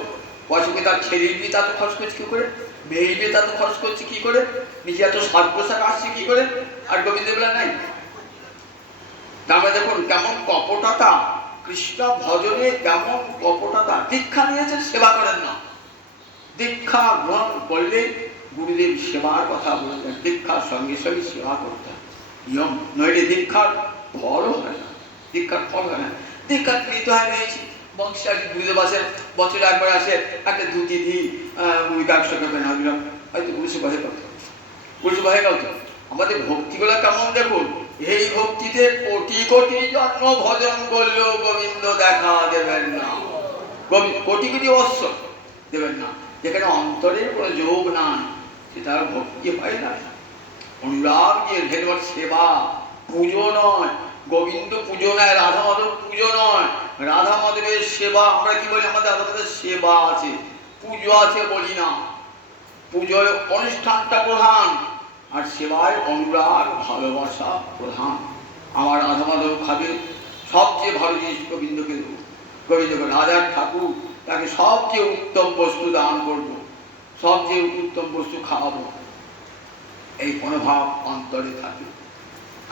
পয়সা কই, তার ছেলের বিয়ে তা তো খরচ করছে কি করে, মেয়ের বিয়ে তা তো খরচ করছে কি করে, নিজে এত সাজ পোশাক আসছে কি করে, আর গোবিন্দ বেলা নাই। তারপরে দেখুন কেমন কপটতা, কৃষ্ণ ভজনে কেমন কপটতা। দীক্ষা নিয়েছেন, সেবা করেন না। দীক্ষা গ্রহণ করলে গুরুদেব সেবার কথা বলতেন, দীক্ষার সঙ্গে সঙ্গে সেবা করতে নিয়ম, নইলে দীক্ষার ফলও হয় না, দীক্ষার ফল হয় না। দীক্ষা কৃত হয় রয়েছি বংশে, আর গুরুদেব আসেন, বছরে একবার আসে, একটা ধুতি দিই, ব্যবসা করবেন, হয়তো 19 বছর করতো, 19 বছর করতো। আমাদের ভক্তিগুলো কেমন দেখুন, এই ভক্তিতে কোটি কোটি জন্ম ভজন করলেও গোবিন্দ দেখা দেবেন না, কোটি কোটি বৎস দেবেন না। যেখানে অন্তরের কোনো যোগ নাই সেটা আর ভক্তি হয় না। অনুরাগ দিয়ে ভেতর সেবা, পুজো নয়, গোবিন্দ পুজো নয়, রাধা মাধব পুজো নয়, রাধা মাধবের সেবা। আমরা কি বলি, আমাদের রাধা মাধবের সেবা আছে, পুজো আছে বলি না। পুজোয় অনুষ্ঠানটা প্রধান, আর সেবায় অনুরাগ ভালোবাসা প্রধান। আমার রাধা মাধব খাবে, সবচেয়ে ভালো জিনিস গোবিন্দকে দেবো, গোবিন্দকে রাজার ঠাকুর, তাকে সবচেয়ে উত্তম বস্তু দান করব, সবচেয়ে উত্তম বস্তু খাওয়াবো, এই মনোভাব অন্তরে থাকে।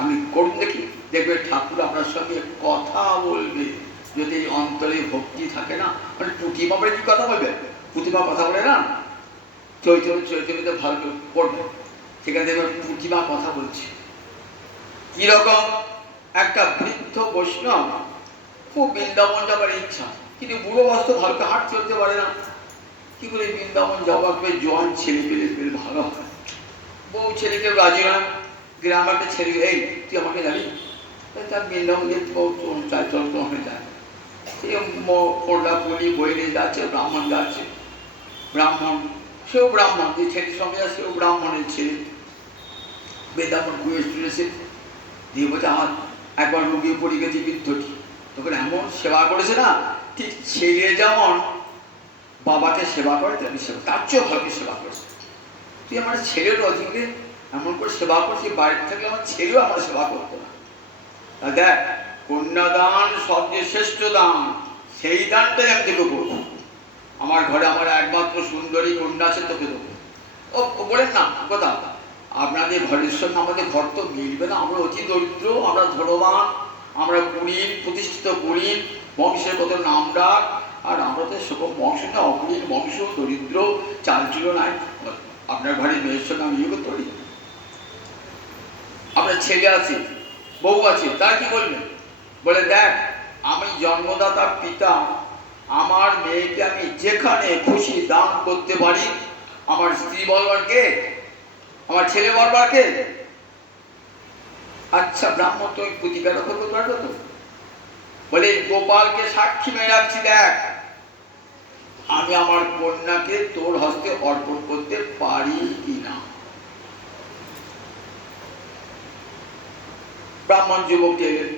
আমি করুন দেখি, দেখবে ঠাকুর আপনার সঙ্গে কথা বলবে। যদি অন্তরে ভক্তি থাকে না, মানে পুঁথিমা বলে কি কথা বলবে, পুঁথিমা কথা বলে না, চৈতন্যতে ভালো করে পড়বে, সেখানে দেখবে পুঁথিমা কথা বলছে। কিরকম, একটা বৃদ্ধ বৈষ্ণব, খুব বৃন্দাবন যাবার ইচ্ছা, কিন্তু বুড়ো বস্তু ভালো করে হাঁট চলতে পারে না, কি করে বৃন্দাবন যাওয়ার পরে জোয়ান ছেলে পেলে ভালো হয়। বউ ছেলেকে রাজি না, গ্রামে একটা ছেলে, এই তুই আমাকে যাবি, তার বৃন্দাবন দেখতে চাই, চল তোমাকে যায়। এই পড়লা পড়ি বই নিয়ে যাচ্ছে, ব্রাহ্মণ যাচ্ছে, ব্রাহ্মণ, সেও ব্রাহ্মণ, যে ছেলের সঙ্গে যাচ্ছে সেও ব্রাহ্মণের ছেলে, বৃন্দাবন ঘুরে চলেছে। দিয়ে বলছে আমার একবার রুগিয়ে পড়ে গেছে বৃদ্ধটি, তখন এমন সেবা করেছে না, ঠিক ছেলে যেমন বাবাকে সেবা করে তেমনি সেবা, তার চেয়েও ভালো সেবা করেছে। তুই আমার ছেলের অধীনে এমন করে সেবা করছি, বাড়িতে থাকলে আমার ছেলেও আমার সেবা করতো না। তা দেখ, কন্যাদান সবচেয়ে শ্রেষ্ঠ দান, সেই দানটাই আমি তোকে করবো। আমার ঘরে আমার একমাত্র সুন্দরী কন্যা আছে, তোকে দেবো। ও বলেন না কথা, আপনাদের ঘরের সঙ্গে আমাদের ঘর তো মিলবে না, আমরা অতি দরিদ্র, আমরা ধনবান, আমরা কুলীন, প্রতিষ্ঠিত কুলীন, বংশের কত নাম ডাক, আর আমরা তো সেরকম বংশ না, অকুলীন বংশ, দরিদ্র, চাল ছিল নাই। আপনার ঘরে মেয়ের সঙ্গে আমি ইয়ে করতে পারি? আপনার ছেলে আছে, বউ আছে, তারা কি বলবে? বলে দেখ, আমি জন্মদাতার পিতা, আমার মেয়েকে আমি যেখানে খুশি দান করতে পারি। আমার স্ত্রী বলবার কে? আমার ছেলে বলবার কে? আচ্ছা ব্রাহ্মণ, তুমি প্রতিজ্ঞা রক্ষা করতে পারবে তো? বলে গোপালকে সাক্ষী মেয়ে রাখছি, দেখ আমি আমার কন্যাকে তোর হস্তে অর্পণ করতে পারি কিনা। ব্রাহ্মণ যুবক এলেন,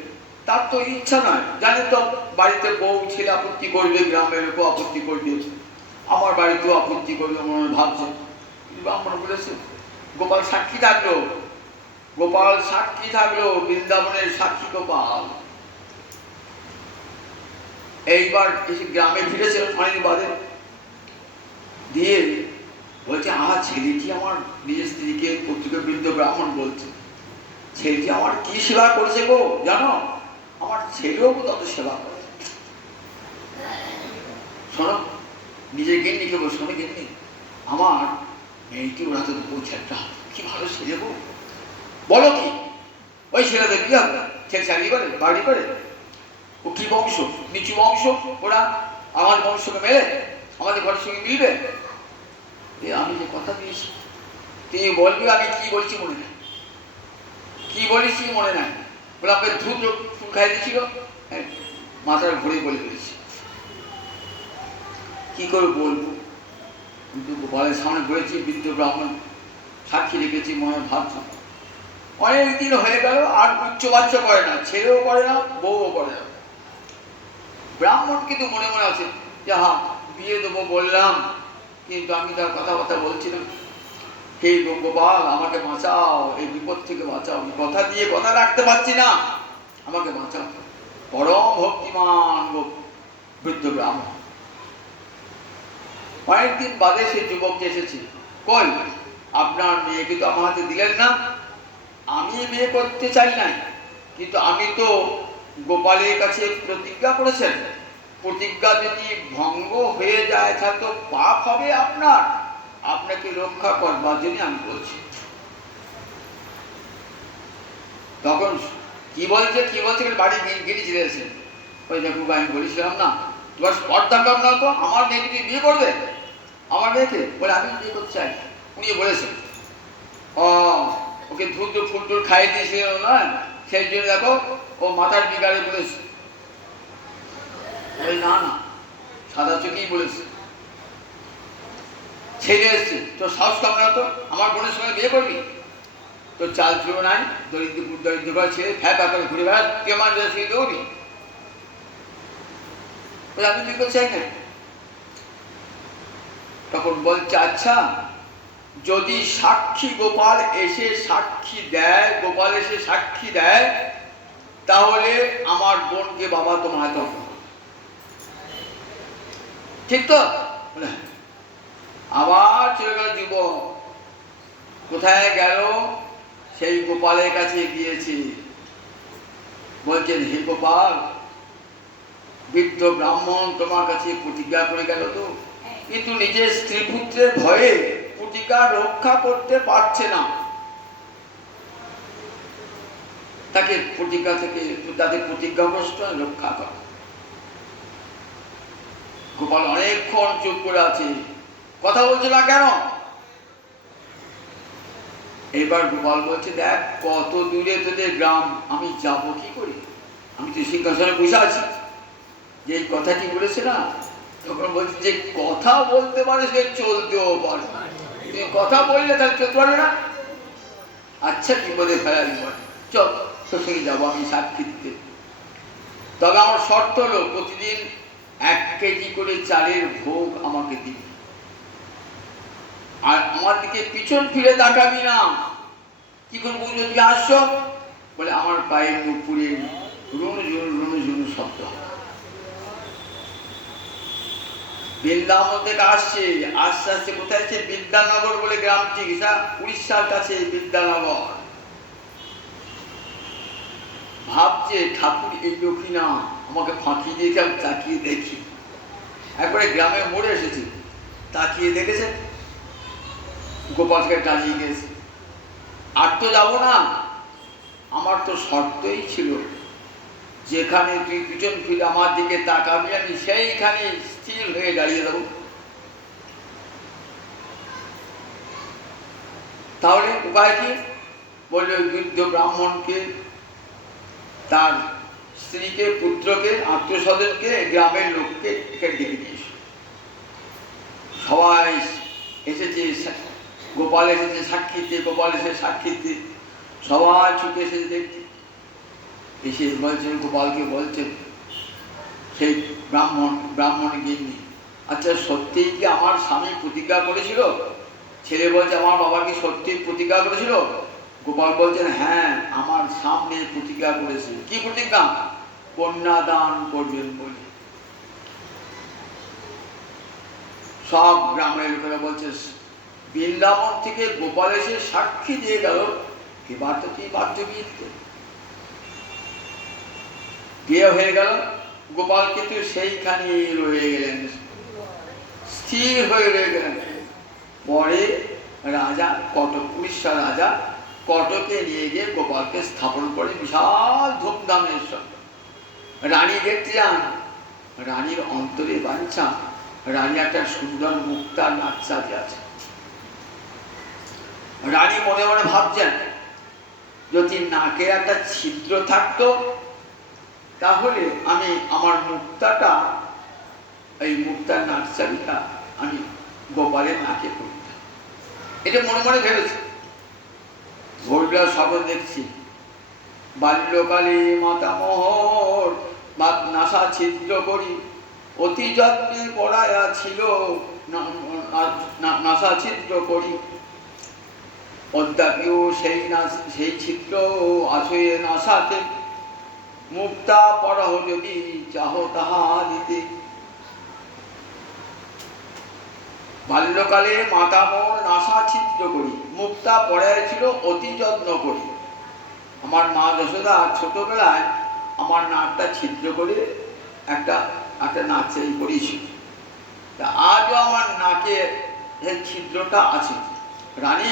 তার তো ইচ্ছা নয়, জানে তো বাড়িতে বউ ছেলে আপত্তি করবে, গ্রামের লোক আপত্তি করবে, আমার বাড়িতেও আপত্তি করবে মনে ভাবছে। ব্রাহ্মণ বলেছে গোপাল সাক্ষী থাকলো, গোপাল সাক্ষী থাকলো, বৃন্দাবনের সাক্ষী গোপাল। এইবার এসে গ্রামে ফিরেছে অনেক বাদে, দিয়ে বলছে আমার ছেলেটি আমার নিজের স্ত্রীকে পত্রিকা বৃদ্ধ ব্রাহ্মণ বলছে, ছেলেটি আমার কি সেবা করেছে গো জানো? আমার ছেলেও তত সেবা করে। শোনো, নিজের গিন্নিকে বল, শোনো গিন্নি, আমার মেয়েটি ওরা তো বলছে একটা কি ভালো ছেলে গো। বলো কি? ওই ছেলেদের বিয়ে হবে, ছেলে চাকরি করে, বাড়ি করে, ও কি বংশ? নিচু বংশ, ওরা আমার বংশকে মেলে আমাদের ঘরের সঙ্গে মিলবে? আমি যে কথা দিয়েছি তিনি বলবি, আমি কি বলছি মনে নাই, কি বলেছি মনে নাই। বলে আমাকে ধূপ ফুল খাই দিয়েছিল, মাথার ঘুরে বলে ফেলেছি, কি করে বলবো? কিন্তু গোপালের সামনে বলেছি, বৃদ্ধ ব্রাহ্মণ সাক্ষী রেখেছি, মনে ভাবছি অনেকদিন হয়ে গেল, আর উচ্চ বাচ্চা করে না, ছেলেও করে না, বউও করে না। ব্রাহ্মণ কিন্তু মনে মনে আছে যে হ্যাঁ বিয়ে দেবো বললাম, কিন্তু আমি তার কথাবার্তা বলছিলাম, হে গোপাল আমাকে বাঁচাও, এই বিপদ থেকে বাঁচাও, কথা দিয়ে কথা রাখতে পারছি না, আমাকে বাঁচাও। পরম ভক্তিমান বৃদ্ধ ব্রাহ্মণ। কয়েকদিন বাদে সে যুবক এসেছে, কই আপনার মেয়েকে তো আমার হাতে দিলেন না? আমি বিয়ে করতে চাই নাই, কিন্তু আমি তো গোপালের কাছে প্রতিজ্ঞা করেছেন, প্রতিজ্ঞা যদি ভঙ্গ হয়ে যায় তাহলে তো পাপ হবে আপনার, আপনাকে রক্ষা করবার জন্য আমি বলছি। তখন কি বলছে বাড়ি গিয়ে চলে এসেছেন। ওই দেখো আমি বলেছিলাম না, তোমার স্পর্ধা কর না তো, আমার মেয়েকে তুমি বিয়ে করবে? আমার মেয়েকে বলে আমি বিয়ে করতে চাই। উনি বলেছেন ও ওকে ধূপ ফুল টুল খাইয়ে দিয়েছিল না, সেই জন্য দেখো ও মাথার বিগাড়ে বলেছে। না না, সাদা চোখেই বলেছে, ছেলে এসছে, তোর সাহস কেমন হতো আমার বোনের সঙ্গে বিয়ে করবি? তোর চাল ছিল নাই, দরিদ্র ঘর ছেলে ফ্যাপা করে ঘুরে বেড়া, তুই আমার সঙ্গে দৌড়বি? আমি বিয়ে করতে চাই না। তখন বলছে আচ্ছা যদি সাক্ষী গোপাল এসে সাক্ষী দেয়, গোপাল এসে সাক্ষী দেয়, তাহলে আমার বোনকে বাবা তোমার হাতে অর্পণ করবে, ঠিক তো? আবার চলে গেল যুবক, কোথায় গেল? সেই গোপালের কাছে গিয়েছে, বলছেন হে গোপাল, বৃদ্ধ ব্রাহ্মণ তোমার কাছে প্রতিজ্ঞা করে গেল তো, কিন্তু নিজের স্ত্রী পুত্রের ভয়ে প্রতিজ্ঞা রক্ষা করতে পারছে না, তাকে প্রতিজ্ঞা থেকে তাদের প্রতিজ্ঞাগ্রস্ত রক্ষা কর। গোপাল অনেকক্ষণ চুপ করে আছে, কথা বলছে না কেন? এবার গোপাল বলছে দেখ কত দূরে তোদের গ্রাম, আমি যাব কি করে? আমি তো সিংহাসনে বসে আছি, যে এই কথাটি বলেছে না, তখন বলছে যে কথা বলতে পারে সে চলতেও পারে, তুমি কথা বললে তাহলে চলতে পারবে না। আচ্ছা বিপদে ফেলার বিপদ, চল তোর সঙ্গে যাবো আমি সাক্ষী দিতে। তবে আমার শর্ত হলো প্রতিদিন 1 কেজি করে চালের ভোগ আমাকে দিবি, আর আমার দিকে পিছন ফিরে তাকাবি না। কি করে বুঝলো তুমি আসছো? বলে আমার পায়ের নুপুরে রুনু ঝুনু রুনু ঝুনু শব্দ। বৃন্দাবন থেকে আসছে, আস্তে আস্তে কোথায় আছে? বিদ্যানগর বলে গ্রামটি, উড়িষ্যার কাছে বিদ্যানগর। ভাবছে ঠাকুর এই লোকই না, আমাকে ফাঁকি দিয়ে তাকিয়ে দেখি। একবারে গ্রামে মোড়ে এসেছি, তাকিয়ে দেখেছে গোপালকে টানিয়ে গেছে। আর তো যাবো না, আমার তো শর্তই ছিল যেখানে তুই পিছন ফিরে আমার দিকে তাকাবি আমি সেইখানে স্থির হয়ে দাঁড়িয়ে দেবো। তাহলে উপায় কি? বললে ওই বৃদ্ধ ব্রাহ্মণকে, তার স্ত্রীকে, পুত্রকে, আত্মীয়স্বজনকে, গ্রামের লোককে এখানে ডেকে নিয়ে এসো। সবাই এসেছে, গোপাল এসেছে সাক্ষীতে, গোপাল এসে সাক্ষীতে, সবাই ছুটে এসেছে দেখতে। এসে বলছেন, গোপালকে বলছেন সেই ব্রাহ্মণ গিন্নি, আচ্ছা সত্যিই কি আমার স্বামী প্রতিজ্ঞা করেছিল? ছেলে বলছে, আমার বাবা কি সত্যি প্রতিজ্ঞা করেছিল? গোপাল বলছেন, হ্যাঁ আমার সামনে প্রতিজ্ঞা করেছে। কি প্রতিজ্ঞা? কন্যা দান করবেন বলে। সব গ্রামের লোকেরা বলছে, বৃন্দাবন থেকে গোপাল এসে সাক্ষী দিয়ে গেল, এবার তো কি বাধ্য বিয়ে হয়ে গেল। গোপাল কিন্তু সেইখানে রয়ে গেলেন, স্থির হয়ে রয়ে গেলেন। পরে রাজা কটক, উড়িষ্যার রাজা কটকে নিয়ে গিয়ে গোপালকে স্থাপন করে বিশাল ধুমধামের সঙ্গে। রানী দেখতে যান, রানীর অন্তরে বাঞ্ছা, রানী একটা সুন্দর মুক্তার নাচ্চাতে আছে। রানী মনে মনে ভাবছেন, যদি নাকে একটা ছিদ্র থাকতো তাহলে আমি আমার মুক্তাটা, এই মুক্তার নাকচাবিটা আমি গোপালের নাকে পড়তাম। এটা মনে মনে ভেবেছে। ভোরবেলা স্বপ্ন দেখছি, বাল্যকালে মাতামহর নাসা ছিদ্র করি, অতি যত্নে পড়ায়া ছিল নাসা ছিদ্র করি, অদ্যাপিও সেই ছিদ্র আছে নাসাতে, মুক্তা পরহ যদি চাহ তাহা দিতে। বাল্যকালে মাতামহর নাসা ছিদ্র করি, মুক্তা পড়ায় ছিল অতি যত্ন করি। আমার মা যশোদা ছোটবেলায় আমার নাকটা ছিদ্র করে একটা নাচাই করেছিল। তা আজও আমার নাকে এই ছিদ্রটা আছে। রানী,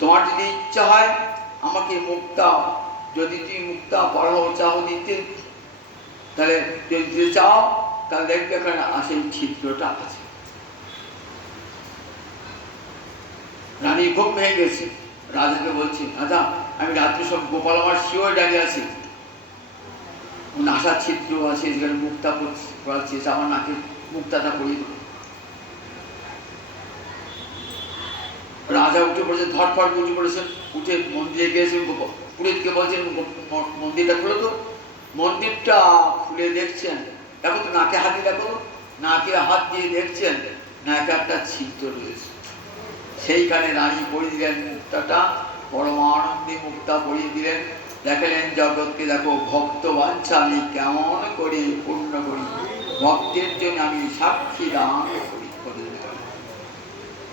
তোমার যদি ইচ্ছা হয় আমাকে মুক্তা, যদি তুমি মুক্তা পড়াও চাও দিতে, তাহলে যদি দিতে চাও তাহলে দেখবে এখানে সেই ছিদ্রটা আছে। রানী খুব ভেঙে গেছে, রাজাকে বলছি, রাজা আমি রাত্রে সব গোপাল আমার শিওর দাঁড়িয়ে আছি, নাসার ছিদ্র আছে, যেখানে মুক্তা পড়াচ্ছি, আমার নাকে মুক্তাটা পড়িয়ে দেবো। রাজা উঠে পড়েছে, ধরফর উঠে পড়েছেন, উঠে মন্দিরে গিয়েছেন, পুরোহিতকে বলছেন মন্দিরটা খুলে তো। মন্দিরটা খুলে দেখছেন, দেখো তো নাকে হাত দিয়ে দেখো, নাকে হাত দিয়ে দেখছেন নাকে একটা ছিদ্র রয়েছে। সেইখানে রানী পড়িয়ে দিলেন মুক্তাটা, পরমানন্দে মুক্তা পড়িয়ে দিলেন। দেখালেন জগৎকে, দেখো ভক্ত বাঞ্ছা আমি কেমন করে পূর্ণ করি, ভক্তের জন্য আমি সাক্ষী দান করি।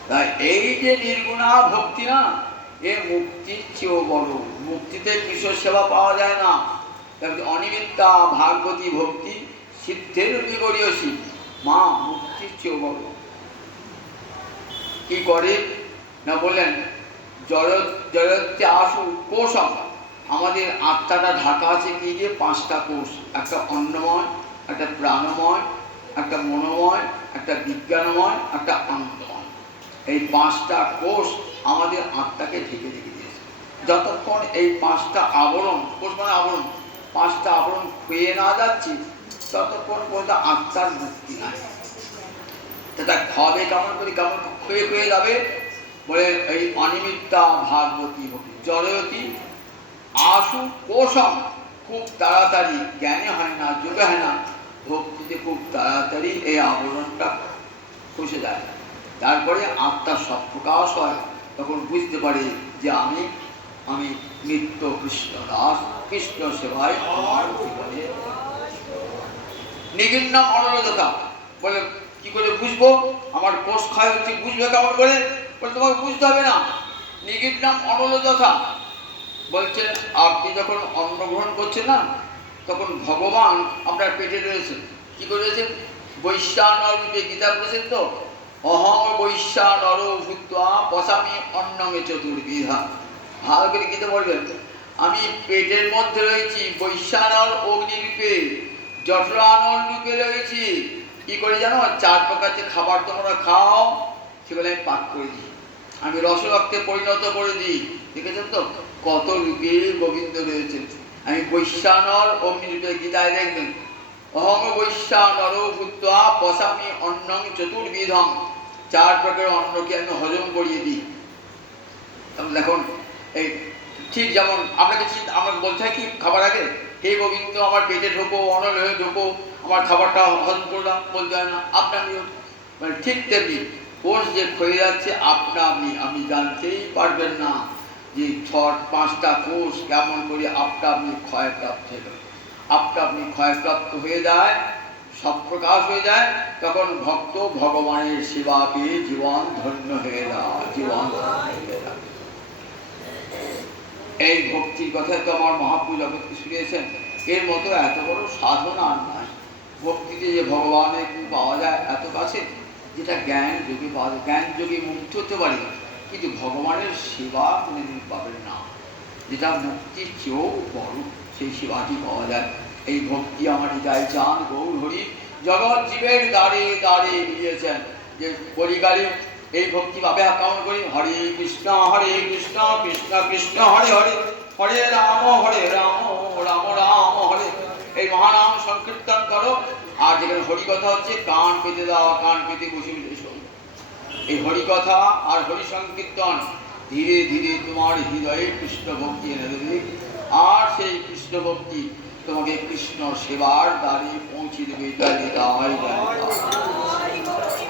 তাই এই যে নির্গুণা ভক্তি না, এ মুক্তির চেয়েও বড়। মুক্তিতে কৃষ্ণ সেবা পাওয়া যায় না, অনিমিত্তা ভাগবতী ভক্তি সিদ্ধের বিগড়িয়সী, মা মুক্তির চেয়েও বড়। কি করে না বললেন, জড়তে আসু কোষম, আমাদের আত্মাটা ঢাকা আছে কি দিয়ে? 5টা কোষ, একটা অন্নময়, একটা প্রাণময়, একটা মনোময়, একটা বিজ্ঞানময়, একটা আনন্দময়। এই 5টা কোষ আমাদের আত্মাকে ঢেকে রেখে দিয়েছে। যতক্ষণ এই 5টা আবরণ, কোষ মানে আবরণ, 5টা আবরণ খুয়ে না যাচ্ছে ততক্ষণ পর্যন্ত আত্মার মুক্তি নাই। তা খাবে কেমন করে, কেমন খুয়ে যাবে? বলে এই অনিমিত্তা ভাগবতী ভক্তি জড়য়তি আশু কোষম, খুব তাড়াতাড়ি, জ্ঞানে হয় না, যোগে হয় না, ভক্তিতে খুব তাড়াতাড়ি এই আবরণটা খসে যায়। তারপরে আত্মার সব প্রকাশ হয়, তখন বুঝতে পারে যে আমি নিত্য কৃষ্ণ দাস, কৃষ্ণ সেবায় আমার জীবনে নিগিন্নাম অনরোধতা। বলে কি করে বুঝবো? আমার কোষ ক্ষয় হচ্ছে, বুঝবে কেমন করে? বলে তোমাকে বুঝতে হবে না, নিগিন্নাম অনরোধতা। বলছেন আপনি যখন অন্ন গ্রহণ করছেন না, তখন ভগবান আপনার পেটে রয়েছেন। কি করে রয়েছেন? বৈশ্যানর রূপে গীতা বলেছেন তো, অহং বৈশ্যানর ভূত্বা পচামি অন্নমে চতুর্বিধা। ভালো করে গীতা বলবেন, আমি পেটের মধ্যে রয়েছি বৈশ্যানর অগ্নিরূপে, জঠরানর রূপে রয়েছি। কি করে জানো? 4 প্রকার যে খাবার তোমরা খাও সেগুলো আমি পাক করে দিই, আমি রসরক্তে পরিণত করে দিই। দেখেছেন তো কত রূপে গোবিন্দ রয়েছে। আমি বৈশ্যানর অগ্নিরূপে, গীতায় দেখবেন অহং বৈশ্যানর ভূত্বা পচামি অন্নং চতুর্বিধম, 4 প্রকার অন্নকে আমি হজম করিয়ে দিই। দেখুন এই ঠিক যেমন আপনাকে আমাকে বলতে হয় কি খাবার আগে, হে গোবিন্দ আমার পেটে ঢোকো, অনল হয়ে ঢোকো, আমার খাবারটা হজম করলাম, বলতে হয় না আপনা আপনি। মানে ঠিক তেমনি কোষ যে ক্ষয়ে যাচ্ছে আপনা আপনি জানতেই পারবেন না যে 5টা কোষ কেমন করে আপনা আপনি ক্ষয়প্রাপ্ত হয়ে গেল। আপনা আপনি ক্ষয়প্রাপ্ত হয়ে যায়, সব প্রকাশ হয়ে যায়, তখন ভক্ত ভগবানের সেবা পেয়ে জীবন ধন্য হয়ে যায়, জীবন ধন্য হয়ে যায়। এই ভক্তির কথা তো আমার মহাপ্রভু জগৎকে শুনিয়েছেন, এর মতো এত বড় সাধনা আর নয়। ভক্তিতে যে ভগবানের পাওয়া যায় এত কাছে, যেটা জ্ঞান যোগে পাওয়া যায়। জ্ঞান যোগে মুক্ত হতে পারে, কিন্তু ভগবানের সেবা কোনোদিন পাবেন না, যেটা মুক্তির চেয়েও বড় সেই সেবাটি পাওয়া যায়। এই ভক্তি আমার হৃদয় চান গৌর হরি জগৎ জীবের দ্বারে দ্বারে মিলিয়েছেন। যে কলিকালে এই ভক্তি ভাবে কেমন করি, হরে কৃষ্ণ কৃষ্ণ কৃষ্ণ হরে হরে, হরে রাম রাম রাম হরে। এই মহানাম সংকীর্তন করো, আর যেখানে হরিকথা হচ্ছে কান পেতে দাও, কান পেতে বসে বসে শোনো। এই হরিকথা আর হরি সংকীর্তন ধীরে ধীরে তোমার হৃদয়ে কৃষ্ণ ভক্তি এনে দেবে, আর সেই কৃষ্ণ ভক্তি তোমাকে কৃষ্ণ সেবার দ্বারে পৌঁছে দেবে।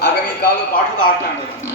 আগামীকালও পাঠক 8টা